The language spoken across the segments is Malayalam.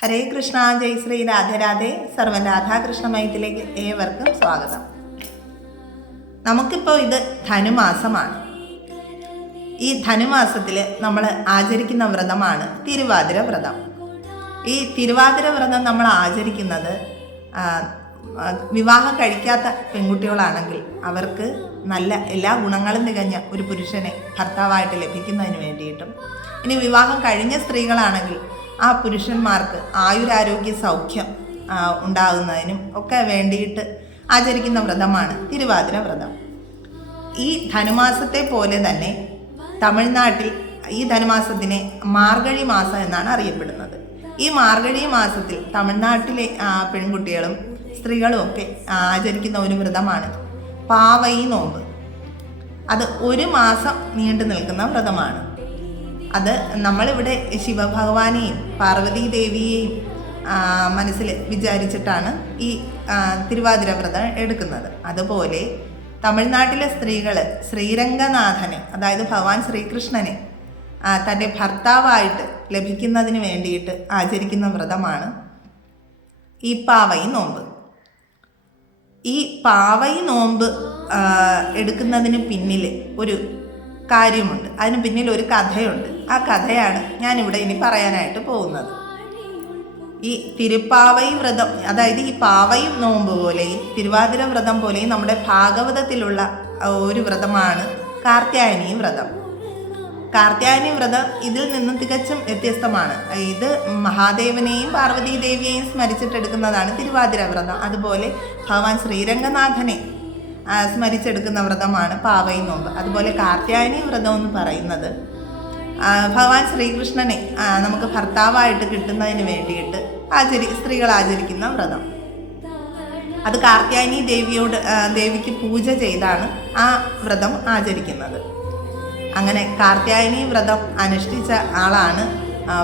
ഹരേ കൃഷ്ണ, ജയ് ശ്രീ രാധേ രാധേ. സർവൻ രാധാകൃഷ്ണമയത്തിലേക്ക് ഏവർക്കും സ്വാഗതം. നമുക്കിപ്പോൾ ഇത് ധനുമാസമാണ്. ഈ ധനുമാസത്തിൽ നമ്മൾ ആചരിക്കുന്ന വ്രതമാണ് തിരുവാതിര വ്രതം. ഈ തിരുവാതിര വ്രതം നമ്മൾ ആചരിക്കുന്നത് വിവാഹം കഴിക്കാത്ത പെൺകുട്ടികളാണെങ്കിൽ അവർക്ക് നല്ല എല്ലാ ഗുണങ്ങളും തികഞ്ഞ ഒരു പുരുഷനെ ഭർത്താവായിട്ട് ലഭിക്കുന്നതിന് വേണ്ടിയിട്ടും, ഇനി വിവാഹം കഴിഞ്ഞ സ്ത്രീകളാണെങ്കിൽ ആ പുരുഷന്മാർക്ക് ആയുരാരോഗ്യ സൗഖ്യം ഉണ്ടാകുന്നതിനും ഒക്കെ വേണ്ടിയിട്ട് ആചരിക്കുന്ന വ്രതമാണ് തിരുവാതിര വ്രതം. ഈ ധനുമാസത്തെ പോലെ തന്നെ തമിഴ്നാട്ടിൽ ഈ ധനുമാസത്തിനെ മാർഗഴി മാസം എന്നാണ് അറിയപ്പെടുന്നത്. ഈ മാർഗഴി മാസത്തിൽ തമിഴ്നാട്ടിലെ പെൺകുട്ടികളും സ്ത്രീകളും ഒക്കെ ആചരിക്കുന്ന ഒരു വ്രതമാണ് പാവൈ നോമ്പ്. അത് ഒരു മാസം നീണ്ടു നിൽക്കുന്ന വ്രതമാണ്. അത് നമ്മളിവിടെ ശിവഭഗവാനെയും പാർവതീ ദേവിയെയും മനസ്സിൽ വിചാരിച്ചിട്ടാണ് ഈ തിരുവാതിര വ്രതം എടുക്കുന്നത്. അതുപോലെ തമിഴ്നാട്ടിലെ സ്ത്രീകൾ ശ്രീരംഗനാഥനെ, അതായത് ഭഗവാൻ ശ്രീകൃഷ്ണനെ തൻ്റെ ഭർത്താവായിട്ട് ലഭിക്കുന്നതിന് വേണ്ടിയിട്ട് ആചരിക്കുന്ന വ്രതമാണ് ഈ പാവൈ നോമ്പ്. ഈ പാവൈ നോമ്പ് എടുക്കുന്നതിന് പിന്നിൽ ഒരു കാര്യമുണ്ട്, അതിന് പിന്നിൽ ഒരു കഥയുണ്ട്. ആ കഥയാണ് ഞാനിവിടെ ഇനി പറയാനായിട്ട് പോകുന്നത്. ഈ തിരുപ്പാവൈ വ്രതം, അതായത് ഈ പാവൈ നോമ്പ് പോലെയും തിരുവാതിര വ്രതം പോലെയും നമ്മുടെ ഭാഗവതത്തിലുള്ള ഒരു വ്രതമാണ് കാർത്യായനി വ്രതം. കാർത്യായനി വ്രതം ഇതിൽ നിന്നും തികച്ചും വ്യത്യസ്തമാണ്. ഇത് മഹാദേവനെയും പാർവതീ ദേവിയെയും സ്മരിച്ചിട്ടെടുക്കുന്നതാണ് തിരുവാതിര വ്രതം. അതുപോലെ ഭഗവാൻ ശ്രീരംഗനാഥനെ സ്മരിച്ചെടുക്കുന്ന വ്രതമാണ് പാവൈ നോമ്പ്. അതുപോലെ കാർത്യായനി വ്രതം എന്ന് പറയുന്നത് ഭഗവാൻ ശ്രീകൃഷ്ണനെ നമുക്ക് ഭർത്താവായിട്ട് കിട്ടുന്നതിന് വേണ്ടിയിട്ട് സ്ത്രീകൾ ആചരിക്കുന്ന വ്രതം. അത് കാർത്യായനി ദേവിക്ക് പൂജ ചെയ്താണ് ആ വ്രതം ആചരിക്കുന്നത്. അങ്ങനെ കാർത്യായനി വ്രതം അനുഷ്ഠിച്ച ആളാണ്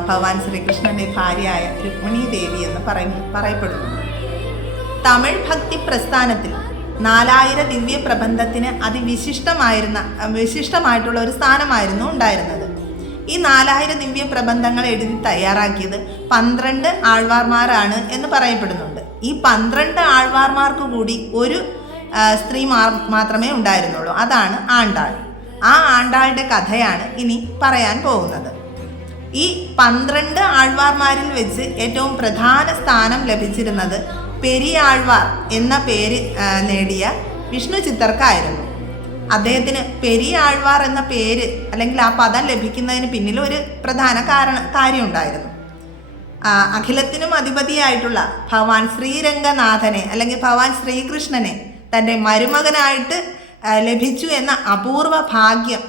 ഭഗവാൻ ശ്രീകൃഷ്ണന്റെ ഭാര്യയായ രുക്മിണി ദേവി എന്ന് പറയപ്പെടുന്നു. തമിഴ് ഭക്തി പ്രസ്ഥാനത്തിൽ 4000 ദിവ്യ പ്രബന്ധത്തിന് വിശിഷ്ടമായിട്ടുള്ള ഒരു സ്ഥാനമായിരുന്നു ഉണ്ടായിരുന്നത്. ഈ 4000 ദിവ്യ പ്രബന്ധങ്ങൾ എഴുതി തയ്യാറാക്കിയത് 12 ആഴ്വാർമാരാണ് എന്ന് പറയപ്പെടുന്നുണ്ട്. ഈ 12 ആഴ്വാർമാർക്ക് കൂടി ഒരു സ്ത്രീ മാത്രമേ ഉണ്ടായിരുന്നുള്ളൂ, അതാണ് ആണ്ടാൾ. ആ ആണ്ടാളുടെ കഥയാണ് ഇനി പറയാൻ പോകുന്നത്. ഈ 12 ആഴ്വാർമാരിൽ വെച്ച് ഏറ്റവും പ്രധാന സ്ഥാനം ലഭിച്ചിരുന്നത് പെരിയാഴ്വാർ എന്ന പേര് നേടിയ വിഷ്ണു ചിത്തർക്കായിരുന്നു. അദ്ദേഹത്തിന് പെരിയാഴ്വാർ എന്ന പേര് അല്ലെങ്കിൽ ആ പദം ലഭിക്കുന്നതിന് പിന്നിൽ ഒരു പ്രധാന കാര്യമുണ്ടായിരുന്നു. അഖിലത്തിനും അധിപതിയായിട്ടുള്ള ഭഗവാൻ ശ്രീരംഗനാഥനെ അല്ലെങ്കിൽ ഭഗവാൻ ശ്രീകൃഷ്ണനെ തൻ്റെ മരുമകനായിട്ട് ലഭിച്ചു എന്ന അപൂർവ ഭാഗ്യം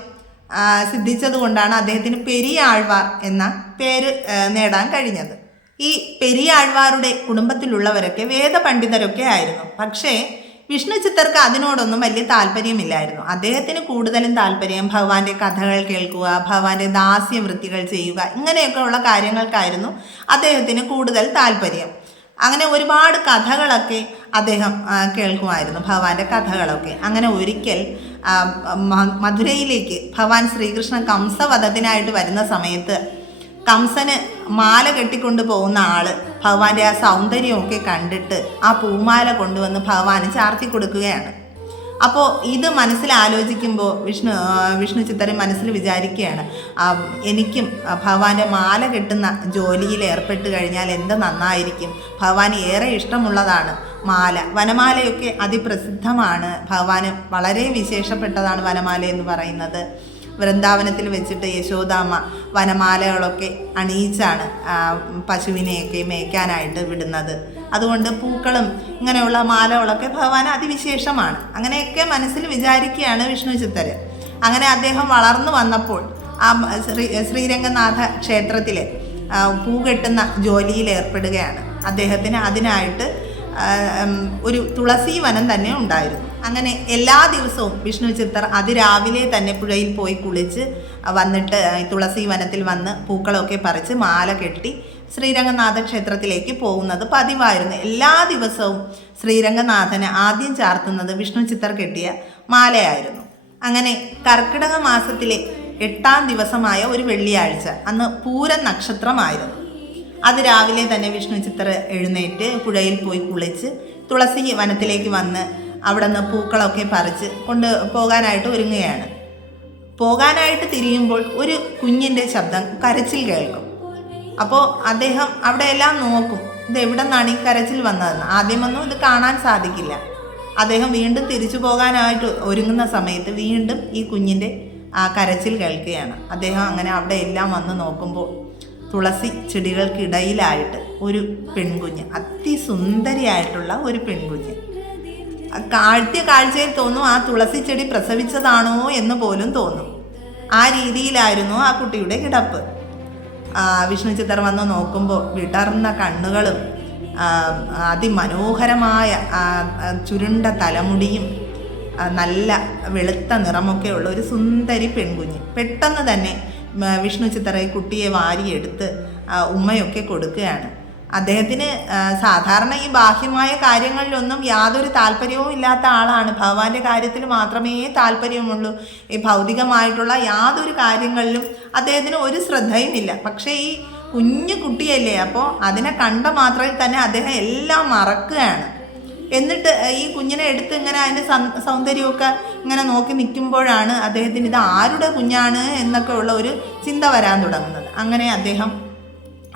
സിദ്ധിച്ചതുകൊണ്ടാണ് അദ്ദേഹത്തിന് പെരിയാഴ്വാർ എന്ന പേര് നേടാൻ കഴിഞ്ഞത്. ഈ പെരിയാഴ്വാരുടെ കുടുംബത്തിലുള്ളവരൊക്കെ വേദപണ്ഡിതരൊക്കെ ആയിരുന്നു. പക്ഷേ വിഷ്ണു ചിത്തർക്ക് അതിനോടൊന്നും വലിയ താല്പര്യമില്ലായിരുന്നു. അദ്ദേഹത്തിന് കൂടുതലും താല്പര്യം ഭഗവാന്റെ കഥകൾ കേൾക്കുക, ഭഗവാന്റെ ദാസ്യവൃത്തികൾ ചെയ്യുക, ഇങ്ങനെയൊക്കെ ഉള്ള കാര്യങ്ങൾക്കായിരുന്നു അദ്ദേഹത്തിന് കൂടുതൽ താല്പര്യം. അങ്ങനെ ഒരുപാട് കഥകളൊക്കെ അദ്ദേഹം കേൾക്കുമായിരുന്നു, ഭഗവാന്റെ കഥകളൊക്കെ. അങ്ങനെ ഒരിക്കൽ മധുരയിലേക്ക് ഭഗവാൻ ശ്രീകൃഷ്ണൻ കംസവധത്തിനായിട്ട് വരുന്ന സമയത്ത് കംസന് മാല കെട്ടിക്കൊണ്ട് പോകുന്ന ആള് ഭഗവാന്റെ ആ സൗന്ദര്യമൊക്കെ കണ്ടിട്ട് ആ പൂമാല കൊണ്ടുവന്ന് ഭഗവാന് ചാർത്തി കൊടുക്കുകയാണ്. അപ്പോൾ ഇത് മനസ്സിലാലോചിക്കുമ്പോൾ വിഷ്ണു ചിത്തരൻ മനസ്സിൽ വിചാരിക്കുകയാണ്, എനിക്കും ഭഗവാന്റെ മാല കെട്ടുന്ന ജോലിയിൽ ഏർപ്പെട്ട് കഴിഞ്ഞാൽ എന്ത് നന്നായിരിക്കും. ഭഗവാന് ഏറെ ഇഷ്ടമുള്ളതാണ് മാല. വനമാലയൊക്കെ അതിപ്രസിദ്ധമാണ്, ഭഗവാന് വളരെ വിശേഷപ്പെട്ടതാണ് വനമാല എന്ന് പറയുന്നത്. വൃന്ദാവനത്തിൽ വെച്ചിട്ട് യശോദാമ്മ വനമാലകളൊക്കെ അണിയിച്ചാണ് പശുവിനെയൊക്കെ മേയ്ക്കാനായിട്ട് വിടുന്നത്. അതുകൊണ്ട് പൂക്കളും ഇങ്ങനെയുള്ള മാലകളൊക്കെ ഭഗവാൻ അതിവിശേഷമാണ്. അങ്ങനെയൊക്കെ മനസ്സിൽ വിചാരിക്കുകയാണ് വിഷ്ണു ചിത്തര്. അങ്ങനെ അദ്ദേഹം വളർന്നു വന്നപ്പോൾ ആ ശ്രീരംഗനാഥ ക്ഷേത്രത്തിൽ പൂ കെട്ടുന്ന ജോലിയിൽ ഏർപ്പെടുകയാണ്. അദ്ദേഹത്തിന് അതിനായിട്ട് ഒരു തുളസി വനം തന്നെ ഉണ്ടായിരുന്നു. അങ്ങനെ എല്ലാ ദിവസവും വിഷ്ണു ചിത്തർ അതിരാവിലെ തന്നെ പുഴയിൽ പോയി കുളിച്ച് വന്നിട്ട് തുളസി വനത്തിൽ വന്ന് പൂക്കളൊക്കെ പറിച്ച് മാല കെട്ടി ശ്രീരംഗനാഥ ക്ഷേത്രത്തിലേക്ക് പോകുന്നത് പതിവായിരുന്നു. എല്ലാ ദിവസവും ശ്രീരംഗനാഥന് ആദ്യം ചാർത്തുന്നത് വിഷ്ണു ചിത്തർ കെട്ടിയ മാലയായിരുന്നു. അങ്ങനെ കർക്കിടക മാസത്തിലെ 8ാം ദിവസമായ ഒരു വെള്ളിയാഴ്ച, അന്ന് പൂരം നക്ഷത്രമായിരുന്നു. അത് രാവിലെ തന്നെ വിഷ്ണു ചിത്തർ എഴുന്നേറ്റ് പുഴയിൽ പോയി കുളിച്ച് തുളസി വനത്തിലേക്ക് വന്ന് അവിടെ നിന്ന് പൂക്കളൊക്കെ പറിച്ച് കൊണ്ട് പോകാനായിട്ട് ഒരുങ്ങുകയാണ്. പോകാനായിട്ട് തിരിയുമ്പോൾ ഒരു കുഞ്ഞിൻ്റെ ശബ്ദം, കരച്ചിൽ കേൾക്കും. അപ്പോൾ അദ്ദേഹം അവിടെയെല്ലാം നോക്കും, ഇത് എവിടെ നിന്നാണ് ഈ കരച്ചിൽ വന്നതെന്ന്. ആദ്യമൊന്നും ഇത് കാണാൻ സാധിക്കില്ല. അദ്ദേഹം വീണ്ടും തിരിച്ചു പോകാനായിട്ട് ഒരുങ്ങുന്ന സമയത്ത് വീണ്ടും ഈ കുഞ്ഞിൻ്റെ കരച്ചിൽ കേൾക്കുകയാണ്. അദ്ദേഹം അങ്ങനെ അവിടെ എല്ലാം വന്ന് നോക്കുമ്പോൾ തുളസി ചെടികൾക്കിടയിലായിട്ട് ഒരു പെൺകുഞ്ഞ്, അതിസുന്ദരിയായിട്ടുള്ള ഒരു പെൺകുഞ്ഞ്. കാഴ്ചയിൽ തോന്നും ആ തുളസി ചെടി പ്രസവിച്ചതാണോ എന്ന് പോലും തോന്നും. ആ രീതിയിലായിരുന്നു ആ കുട്ടിയുടെ കിടപ്പ്. വിഷ്ണു ചിത്തർ വന്ന് നോക്കുമ്പോൾ വിടർന്ന കണ്ണുകളും അതിമനോഹരമായ ചുരുണ്ട തലമുടിയും നല്ല വെളുത്ത നിറമൊക്കെ ഉള്ള ഒരു സുന്ദരി പെൺകുഞ്ഞ്. പെട്ടെന്ന് തന്നെ വിഷ്ണു ചിത്തർ ഈ കുട്ടിയെ വാരിയെടുത്ത് ഉമ്മയൊക്കെ കൊടുക്കുകയാണ്. അദ്ദേഹത്തിന് സാധാരണ ഈ ബാഹ്യമായ കാര്യങ്ങളിലൊന്നും യാതൊരു താല്പര്യവും ഇല്ലാത്ത ആളാണ്. ഭഗവാന്റെ കാര്യത്തിൽ മാത്രമേ താല്പര്യമുള്ളൂ. ഈ ഭൗതികമായിട്ടുള്ള യാതൊരു കാര്യങ്ങളിലും അദ്ദേഹത്തിന് ഒരു ശ്രദ്ധയുമില്ല. പക്ഷേ ഈ കുഞ്ഞു കുട്ടിയല്ലേ, അപ്പോൾ അതിനെ കണ്ട മാത്രമേ തന്നെ അദ്ദേഹം എല്ലാം മറക്കുകയാണ്. എന്നിട്ട് ഈ കുഞ്ഞിനെ എടുത്ത് ഇങ്ങനെ അതിൻ്റെ സൗന്ദര്യമൊക്കെ ഇങ്ങനെ നോക്കി നിൽക്കുമ്പോഴാണ് അദ്ദേഹത്തിന് ഇത് ആരുടെ കുഞ്ഞാണ് എന്നൊക്കെ ഉള്ള ഒരു ചിന്ത വരാൻ തുടങ്ങുന്നത്. അങ്ങനെ അദ്ദേഹം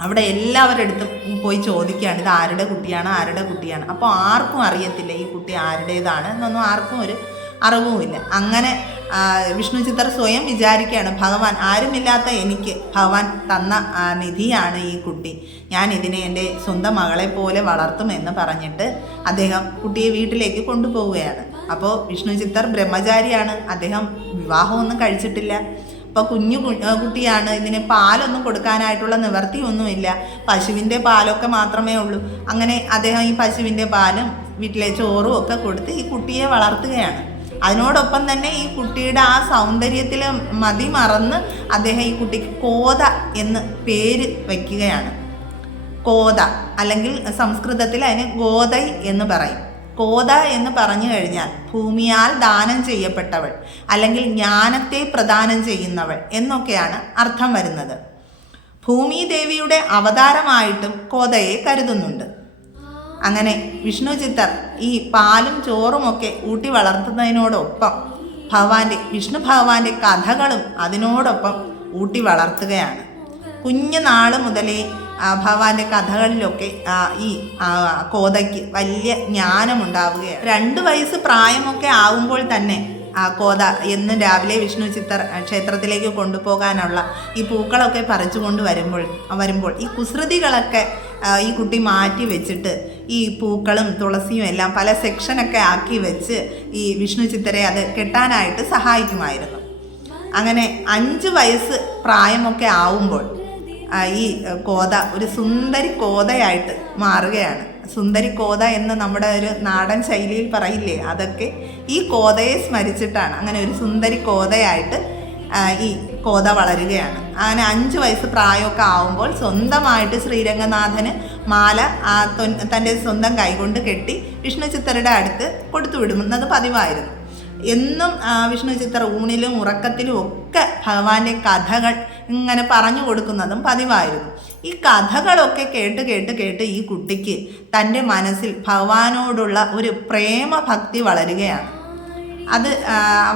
അവിടെ എല്ലാവരുടെ അടുത്തും പോയി ചോദിക്കുകയാണ്, ഇത് ആരുടെ കുട്ടിയാണ്. അപ്പോൾ ആർക്കും അറിയത്തില്ല ഈ കുട്ടി ആരുടേതാണ് എന്നൊന്നും ആർക്കും ഒരു അറിവുമില്ല. അങ്ങനെ വിഷ്ണു ചിത്തർ സ്വയം വിചാരിക്കുകയാണ്, ഭഗവാൻ, ആരുമില്ലാത്ത എനിക്ക് ഭഗവാൻ തന്ന നിധിയാണ് ഈ കുട്ടി, ഞാൻ ഇതിനെ എൻ്റെ സ്വന്തം മകളെ പോലെ വളർത്തുമെന്ന് പറഞ്ഞിട്ട് അദ്ദേഹം കുട്ടിയെ വീട്ടിലേക്ക് കൊണ്ടുപോവുകയാണ്. അപ്പോൾ വിഷ്ണു ചിത്തർ ബ്രഹ്മചാരിയാണ്, അദ്ദേഹം വിവാഹമൊന്നും കഴിച്ചിട്ടില്ല. അപ്പോൾ കുഞ്ഞു കുട്ടിയാണ്, ഇതിന് പാലൊന്നും കൊടുക്കാനായിട്ടുള്ള നിവർത്തിയൊന്നുമില്ല, പശുവിൻ്റെ പാലൊക്കെ മാത്രമേ ഉള്ളൂ. അങ്ങനെ അദ്ദേഹം ഈ പശുവിൻ്റെ പാലും വീട്ടിലെ ചോറും ഒക്കെ കൊടുത്ത് ഈ കുട്ടിയെ വളർത്തുകയാണ്. അതിനോടൊപ്പം തന്നെ ഈ കുട്ടിയുടെ ആ സൗന്ദര്യത്തിൽ മതിമറന്ന് അദ്ദേഹം ഈ കുട്ടിക്ക് കോത എന്ന് പേര് വയ്ക്കുകയാണ്. കോത, അല്ലെങ്കിൽ സംസ്കൃതത്തിൽ അതിന് ഗോതൈ എന്ന് പറയും. കോത എന്ന് പറഞ്ഞു കഴിഞ്ഞാൽ ഭൂമിയാൽ ദാനം ചെയ്യപ്പെട്ടവൾ, അല്ലെങ്കിൽ ജ്ഞാനത്തെ പ്രദാനം ചെയ്യുന്നവൾ എന്നൊക്കെയാണ് അർത്ഥം വരുന്നത്. ഭൂമി ദേവിയുടെ അവതാരമായിട്ടും കോതയെ കരുതുന്നുണ്ട്. അങ്ങനെ വിഷ്ണു ചിത്തർ ഈ പാലും ചോറുമൊക്കെ ഊട്ടി വളർത്തുന്നതിനോടൊപ്പം വിഷ്ണു ഭഗവാന്റെ കഥകളും അതിനോടൊപ്പം ഊട്ടി വളർത്തുകയാണ്. കുഞ്ഞുനാള് മുതലേ ഭഗവാന്റെ കഥകളിലൊക്കെ ഈ കോതയ്ക്ക് വലിയ ജ്ഞാനമുണ്ടാവുകയാണ്. 2 വയസ്സ് പ്രായമൊക്കെ ആവുമ്പോൾ തന്നെ കോത എന്ന് രാവിലെ വിഷ്ണു ചിത്തർ ക്ഷേത്രത്തിലേക്ക് കൊണ്ടുപോകാനുള്ള ഈ പൂക്കളൊക്കെ പറിച്ചു കൊണ്ട് വരുമ്പോൾ ഈ കുസൃതികളൊക്കെ ഈ കുട്ടി മാറ്റി വെച്ചിട്ട് ഈ പൂക്കളും തുളസിയും എല്ലാം പല സെക്ഷനൊക്കെ ആക്കി വെച്ച് ഈ വിഷ്ണു ചിത്തരെ അത് കെട്ടാനായിട്ട് സഹായിക്കുമായിരുന്നു. അങ്ങനെ 5 വയസ്സ് പ്രായമൊക്കെ ആവുമ്പോൾ ഈ കോത ഒരു സുന്ദരി കോതയായിട്ട് മാറുകയാണ്. സുന്ദരി കോത എന്ന് നമ്മുടെ ഒരു നാടൻ ശൈലിയിൽ പറയില്ലേ, അതൊക്കെ ഈ കോതയെ സ്മരിച്ചിട്ടാണ്. അങ്ങനെ ഒരു സുന്ദരി കോതയായിട്ട് ഈ കോത വളരുകയാണ്. അങ്ങനെ 5 വയസ്സ് പ്രായമൊക്കെ ആവുമ്പോൾ സ്വന്തമായിട്ട് ശ്രീരംഗനാഥന് മാല തൻ്റെ സ്വന്തം കൈകൊണ്ട് കെട്ടി വിഷ്ണു ചിത്തരുടെ അടുത്ത് കൊടുത്തു വിടുന്നത് പതിവായിരുന്നു. എന്നും വിഷ്ണു ചിത്തർ ഊണിലും ഉറക്കത്തിലും ഒക്കെ ഭഗവാന്റെ കഥകൾ ഇങ്ങനെ പറഞ്ഞു കൊടുക്കുന്നതും പതിവായിരുന്നു. ഈ കഥകളൊക്കെ കേട്ട് ഈ കുട്ടിക്ക് തൻ്റെ മനസ്സിൽ ഭഗവാനോടുള്ള ഒരു പ്രേമഭക്തി വളരുകയാണ്. അത്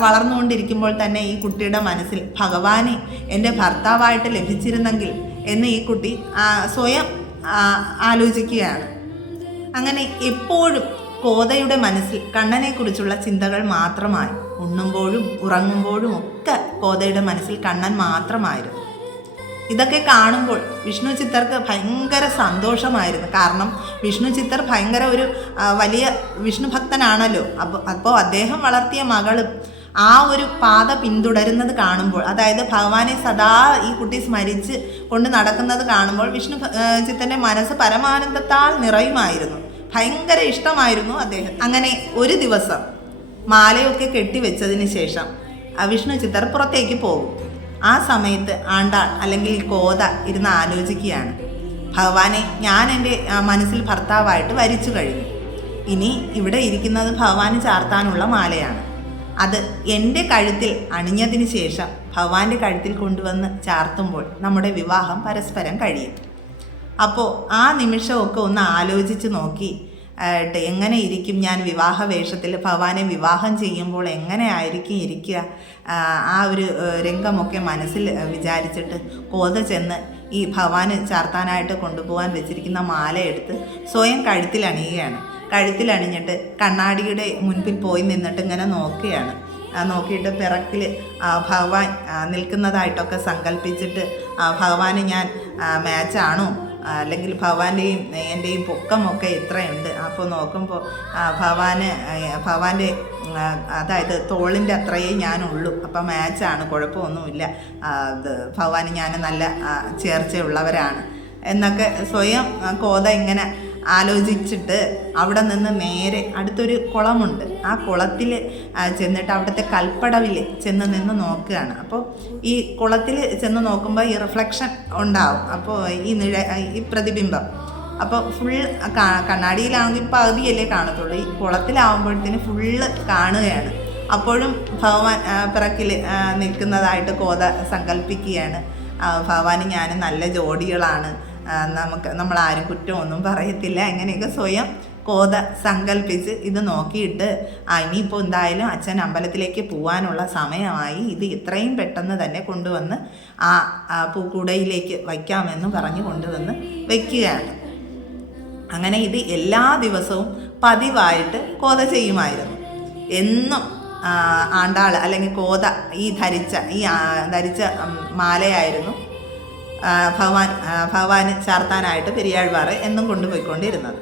വളർന്നുകൊണ്ടിരിക്കുമ്പോൾ തന്നെ ഈ കുട്ടിയുടെ മനസ്സിൽ ഭഗവാനെ എൻ്റെ ഭർത്താവായിട്ട് ലഭിച്ചിരുന്നെങ്കിൽ എന്ന് ഈ കുട്ടി സ്വയം ആലോചിക്കുകയാണ്. അങ്ങനെ എപ്പോഴും കോതയുടെ മനസ്സിൽ കണ്ണനെക്കുറിച്ചുള്ള ചിന്തകൾ മാത്രമായി. ഉണ്ണുമ്പോഴും ഉറങ്ങുമ്പോഴും ഒക്കെ കോതയുടെ മനസ്സിൽ കണ്ണൻ മാത്രമായിരുന്നു. ഇതൊക്കെ കാണുമ്പോൾ വിഷ്ണു ചിത്തർക്ക് ഭയങ്കര സന്തോഷമായിരുന്നു. കാരണം വിഷ്ണു ചിത്തർ ഭയങ്കര ഒരു വലിയ വിഷ്ണു ഭക്തനാണല്ലോ. അപ്പോൾ അദ്ദേഹം വളർത്തിയ മകളും ആ ഒരു പാത പിന്തുടരുന്നത് കാണുമ്പോൾ, അതായത് ഭഗവാനെ സദാ ഈ കുട്ടി സ്മരിച്ച് കൊണ്ട് നടക്കുന്നത് കാണുമ്പോൾ വിഷ്ണു ചിത്തൻ്റെ മനസ്സ് പരമാനന്ദത്താൽ നിറയുമായിരുന്നു. ഭയങ്കര ഇഷ്ടമായിരുന്നു അദ്ദേഹം. അങ്ങനെ ഒരു ദിവസം മാലയൊക്കെ കെട്ടിവെച്ചതിന് ശേഷം വിഷ്ണു ചിത്തർ പുറത്തേക്ക് പോകും. ആ സമയത്ത് ആണ്ടാൾ അല്ലെങ്കിൽ കോത ഇരുന്ന് ആലോചിക്കുകയാണ്, ഭഗവാനെ, ഞാൻ എൻ്റെ മനസ്സിൽ ഭർത്താവായിട്ട് വരിച്ചു കഴിഞ്ഞു. ഇനി ഇവിടെ ഇരിക്കുന്നത് ഭഗവാന് ചാർത്താനുള്ള മാലയാണ്. അത് എൻ്റെ കഴുത്തിൽ അണിഞ്ഞതിന് ശേഷം ഭഗവാന്റെ കഴുത്തിൽ കൊണ്ടുവന്ന് ചാർത്തുമ്പോൾ നമ്മുടെ വിവാഹം പരസ്പരം കഴിയും. അപ്പോൾ ആ നിമിഷമൊക്കെ ഒന്ന് ആലോചിച്ച് നോക്കി എങ്ങനെ ഇരിക്കും ഞാൻ വിവാഹ വേഷത്തിൽ ഭഗവാനെ വിവാഹം ചെയ്യുമ്പോൾ എങ്ങനെ ആയിരിക്കും ഇരിക്കുക, ആ ഒരു രംഗമൊക്കെ മനസ്സിൽ വിചാരിച്ചിട്ട് കോത ചെന്ന് ഈ ഭഗവാന് ചാർത്താനായിട്ട് കൊണ്ടുപോകാൻ വെച്ചിരിക്കുന്ന മാല എടുത്ത് സ്വയം കഴുത്തിലണിയുകയാണ്. കഴുത്തിലണിഞ്ഞിട്ട് കണ്ണാടിയുടെ മുൻപിൽ പോയി നിന്നിട്ട് ഇങ്ങനെ നോക്കുകയാണ്. നോക്കിയിട്ട് പിറക്കിൽ ഭഗവാൻ നിൽക്കുന്നതായിട്ടൊക്കെ സങ്കല്പിച്ചിട്ട് ഭഗവാന് ഞാൻ മാച്ചാണോ, അല്ലെങ്കിൽ ഭഗവാന്റെയും എൻ്റെയും പൊക്കമൊക്കെ എത്രയുണ്ട്, അപ്പോൾ നോക്കുമ്പോൾ ഭഗവാന്റെ അതായത് തോളിൻ്റെ അത്രയേ ഞാനുള്ളൂ, അപ്പം മാച്ചാണ്, കുഴപ്പമൊന്നുമില്ല, ഭഗവാന് ഞാൻ നല്ല ചേർച്ചയുള്ളവരാണ് എന്നൊക്കെ സ്വയം കോത ഇങ്ങനെ ആലോചിച്ചിട്ട് അവിടെ നിന്ന് നേരെ അടുത്തൊരു കുളമുണ്ട്. ആ കുളത്തിൽ ചെന്നിട്ട് അവിടുത്തെ കൽപ്പടവിൽ ചെന്ന് നിന്ന് നോക്കുകയാണ്. അപ്പോൾ ഈ കുളത്തിൽ ചെന്ന് നോക്കുമ്പോൾ ഈ റിഫ്ലക്ഷൻ ഉണ്ടാവും, അപ്പോൾ ഈ പ്രതിബിംബം അപ്പോൾ ഫുൾ കണ്ണാടിയിലാണെങ്കിൽ പകുതിയല്ലേ കാണത്തുള്ളൂ, ഈ കുളത്തിലാവുമ്പോഴത്തേന് ഫുള്ള് കാണുകയാണ്. അപ്പോഴും ഭഗവാൻ പിറക്കിൽ നിൽക്കുന്നതായിട്ട് കോത സങ്കല്പിക്കുകയാണ്. ഭഗവാന് ഞാൻ നല്ല ജോഡികളാണ്, നമ്മളാരും കുറ്റമൊന്നും പറയത്തില്ല, അങ്ങനെയൊക്കെ സ്വയം കോത സങ്കല്പിച്ച് ഇത് നോക്കിയിട്ട് ഇനിയിപ്പോൾ എന്തായാലും അച്ഛൻ അമ്പലത്തിലേക്ക് പോകാനുള്ള സമയമായി, ഇത് ഇത്രയും പെട്ടെന്ന് തന്നെ കൊണ്ടുവന്ന് ആ പൂക്കുടയിലേക്ക് വയ്ക്കാമെന്ന് പറഞ്ഞു കൊണ്ടുവന്ന് വയ്ക്കുകയാണ്. അങ്ങനെ ഇത് എല്ലാ ദിവസവും പതിവായിട്ട് കോത ചെയ്യുമായിരുന്നു. എന്നും ആണ്ടാൾ അല്ലെങ്കിൽ കോത ഈ ധരിച്ച മാലയായിരുന്നു ഭഗവാന് ചാർത്താനായിട്ട് പെരിയാഴ്വാറ് എന്നും കൊണ്ടുപോയിക്കൊണ്ടിരുന്നത്.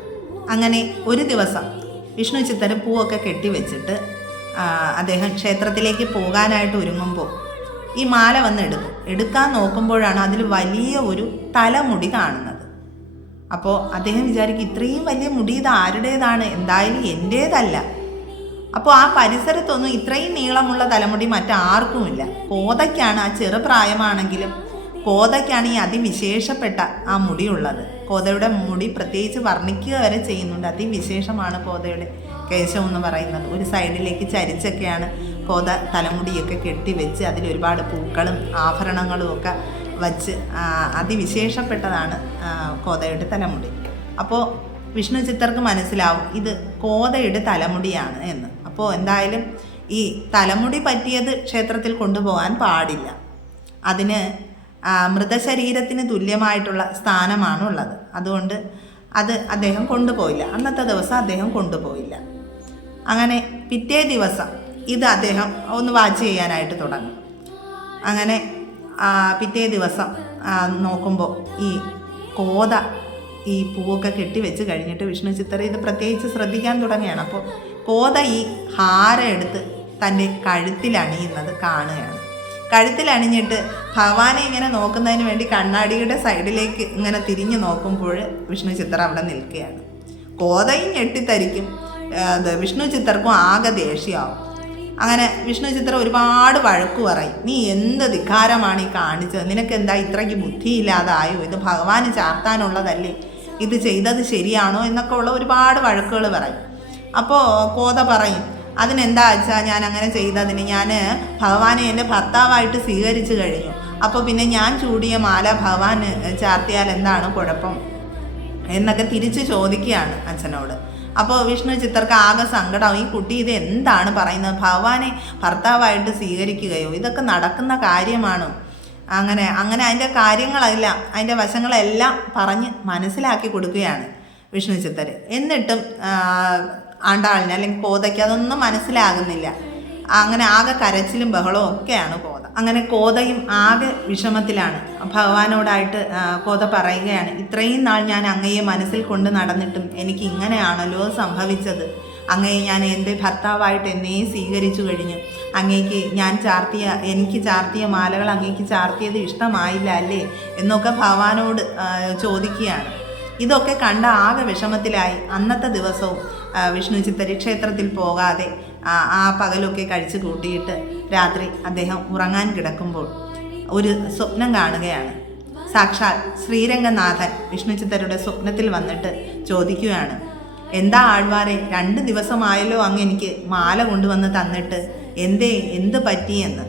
അങ്ങനെ ഒരു ദിവസം വിഷ്ണു ചിത്തന് പൂവൊക്കെ കെട്ടിവെച്ചിട്ട് അദ്ദേഹം ക്ഷേത്രത്തിലേക്ക് പോകാനായിട്ട് ഒരുങ്ങുമ്പോൾ ഈ മാല വന്ന് എടുക്കാൻ നോക്കുമ്പോഴാണ് അതിൽ വലിയ ഒരു തലമുടി കാണുന്നത്. അപ്പോൾ അദ്ദേഹം വിചാരിക്കും ഇത്രയും വലിയ മുടി ഇത് ആരുടേതാണ്, എന്തായാലും എൻ്റേതല്ല. അപ്പോൾ ആ പരിസരത്തൊന്നും ഇത്രയും നീളമുള്ള തലമുടി മറ്റാർക്കുമില്ല. കോതയ്ക്കാണ്, ആ ചെറുപ്രായമാണെങ്കിലും കോതയ്ക്കാണ് ഈ അതിവിശേഷപ്പെട്ട ആ മുടിയുള്ളത്. കോതയുടെ മുടി പ്രത്യേകിച്ച് വർണ്ണിക്കുക വരെ ചെയ്യുന്നുണ്ട്. അതിവിശേഷമാണ് കോതയുടെ കേശം എന്ന് പറയുന്നത്. ഒരു സൈഡിലേക്ക് ചരിച്ചൊക്കെയാണ് കോത തലമുടിയൊക്കെ കെട്ടിവെച്ച് അതിലൊരുപാട് പൂക്കളും ആഭരണങ്ങളും ഒക്കെ വച്ച് അതിവിശേഷപ്പെട്ടതാണ് കോതയുടെ തലമുടി. അപ്പോൾ വിഷ്ണു ചിത്തർക്ക് മനസ്സിലാവും ഇത് കോതയുടെ തലമുടിയാണ് എന്ന്. അപ്പോൾ എന്തായാലും ഈ തലമുടി പറ്റിയത് ക്ഷേത്രത്തിൽ കൊണ്ടുപോകാൻ പാടില്ല. അതിന് മൃതശരീരത്തിന് തുല്യമായിട്ടുള്ള സ്ഥാനമാണുള്ളത്. അതുകൊണ്ട് അത് അദ്ദേഹം കൊണ്ടുപോയില്ല. അന്നത്തെ ദിവസം അദ്ദേഹം കൊണ്ടുപോയില്ല. അങ്ങനെ പിറ്റേ ദിവസം ഇത് അദ്ദേഹം ഒന്ന് വാച്ച് ചെയ്യാനായിട്ട് തുടങ്ങും. അങ്ങനെ പിറ്റേ ദിവസം നോക്കുമ്പോൾ ഈ കോത ഈ പൂവൊക്കെ കെട്ടിവെച്ച് കഴിഞ്ഞിട്ട് വിഷ്ണു ചിത്തർ ഇത് പ്രത്യേകിച്ച് ശ്രദ്ധിക്കാൻ തുടങ്ങുകയാണ്. അപ്പോൾ കോത ഈ ഹാരം എടുത്ത് തൻ്റെ കഴുത്തിലണിയുന്നത് കാണുകയാണ്. കഴുത്തിലണിഞ്ഞിട്ട് ഭഗവാനെ ഇങ്ങനെ നോക്കുന്നതിന് വേണ്ടി കണ്ണാടിയുടെ സൈഡിലേക്ക് ഇങ്ങനെ തിരിഞ്ഞു നോക്കുമ്പോൾ വിഷ്ണു ചിത്തർ അവിടെ നിൽക്കുകയാണ്. കോതയും ഞെട്ടിത്തരിക്കും, വിഷ്ണു ചിത്തർക്കും ആകെ ദേഷ്യമാവും. അങ്ങനെ വിഷ്ണു ചിത്തർ ഒരുപാട് വഴക്കു പറയും. നീ എന്ത് ധിക്കാരമാണ് ഈ കാണിച്ചത്, നിനക്ക് എന്താ ഇത്രയ്ക്ക് ബുദ്ധിയില്ലാതായോ, ഇത് ഭഗവാന് ചാർത്താനുള്ളതല്ലേ, ഇത് ചെയ്തത് ശരിയാണോ എന്നൊക്കെ ഉള്ള ഒരുപാട് വഴക്കുകൾ പറയും. അപ്പോൾ കോത പറയും അതിനെന്താ വെച്ചാൽ ഞാൻ അങ്ങനെ ചെയ്തതിന് ഞാൻ ഭഗവാനെ എൻ്റെ ഭർത്താവായിട്ട് സ്വീകരിച്ചു കഴിഞ്ഞു, അപ്പോൾ പിന്നെ ഞാൻ ചൂടിയ മാല ഭഗവാന് ചാർത്തിയാൽ എന്താണ് കുഴപ്പം എന്നൊക്കെ തിരിച്ച് ചോദിക്കുകയാണ് അച്ഛനോട്. അപ്പോൾ വിഷ്ണു ചിത്തർക്ക് ആകെ സങ്കടം, ഈ കുട്ടി ഇത് എന്താണ് പറയുന്നത്, ഭഗവാനെ ഭർത്താവായിട്ട് സ്വീകരിക്കുകയോ, ഇതൊക്കെ നടക്കുന്ന കാര്യമാണോ? അങ്ങനെ അതിൻ്റെ കാര്യങ്ങളെല്ലാം അതിൻ്റെ വശങ്ങളെല്ലാം പറഞ്ഞ് മനസ്സിലാക്കി കൊടുക്കുകയാണ് വിഷ്ണു ചിത്തർ. എന്നിട്ടും ആണ്ടാളിന് അല്ലെങ്കിൽ കോതയ്ക്ക് അതൊന്നും മനസ്സിലാകുന്നില്ല. അങ്ങനെ ആകെ കരച്ചിലും ബഹളവും ഒക്കെയാണ് കോത. അങ്ങനെ കോതയും ആകെ വിഷമത്തിലാണ്. ഭഗവാനോടായിട്ട് കോത പറയുകയാണ്, ഇത്രയും നാൾ ഞാൻ അങ്ങയെ മനസ്സിൽ കൊണ്ട് നടന്നിട്ടും എനിക്ക് ഇങ്ങനെയാണല്ലോ സംഭവിച്ചത്. അങ്ങയെ ഞാൻ എൻ്റെ ഭർത്താവായിട്ട് എന്നെ സ്വീകരിച്ചു കഴിഞ്ഞു. അങ്ങേക്ക് എനിക്ക് ചാർത്തിയ മാലകൾ അങ്ങേക്ക് ചാർത്തിയത് ഇഷ്ടമായില്ല അല്ലേ എന്നൊക്കെ ഭഗവാനോട് ചോദിക്കുകയാണ്. ഇതൊക്കെ കണ്ട ആകെ വിഷമത്തിലായി. അന്നത്തെ ദിവസവും വിഷ്ണു ചിത്തരി ക്ഷേത്രത്തിൽ പോകാതെ ആ പകലൊക്കെ കഴിച്ചു കൂട്ടിയിട്ട് രാത്രി അദ്ദേഹം ഉറങ്ങാൻ കിടക്കുമ്പോൾ ഒരു സ്വപ്നം കാണുകയാണ്. സാക്ഷാൽ ശ്രീരംഗനാഥൻ വിഷ്ണു ചിത്തരുടെ സ്വപ്നത്തിൽ വന്നിട്ട് ചോദിക്കുകയാണ്, എന്താ ആഴ്വാരെ, 2 ദിവസമായല്ലോ അങ്ങ് എനിക്ക് മാല കൊണ്ടുവന്ന് തന്നിട്ട്, എന്ത് പറ്റിയെന്ന്.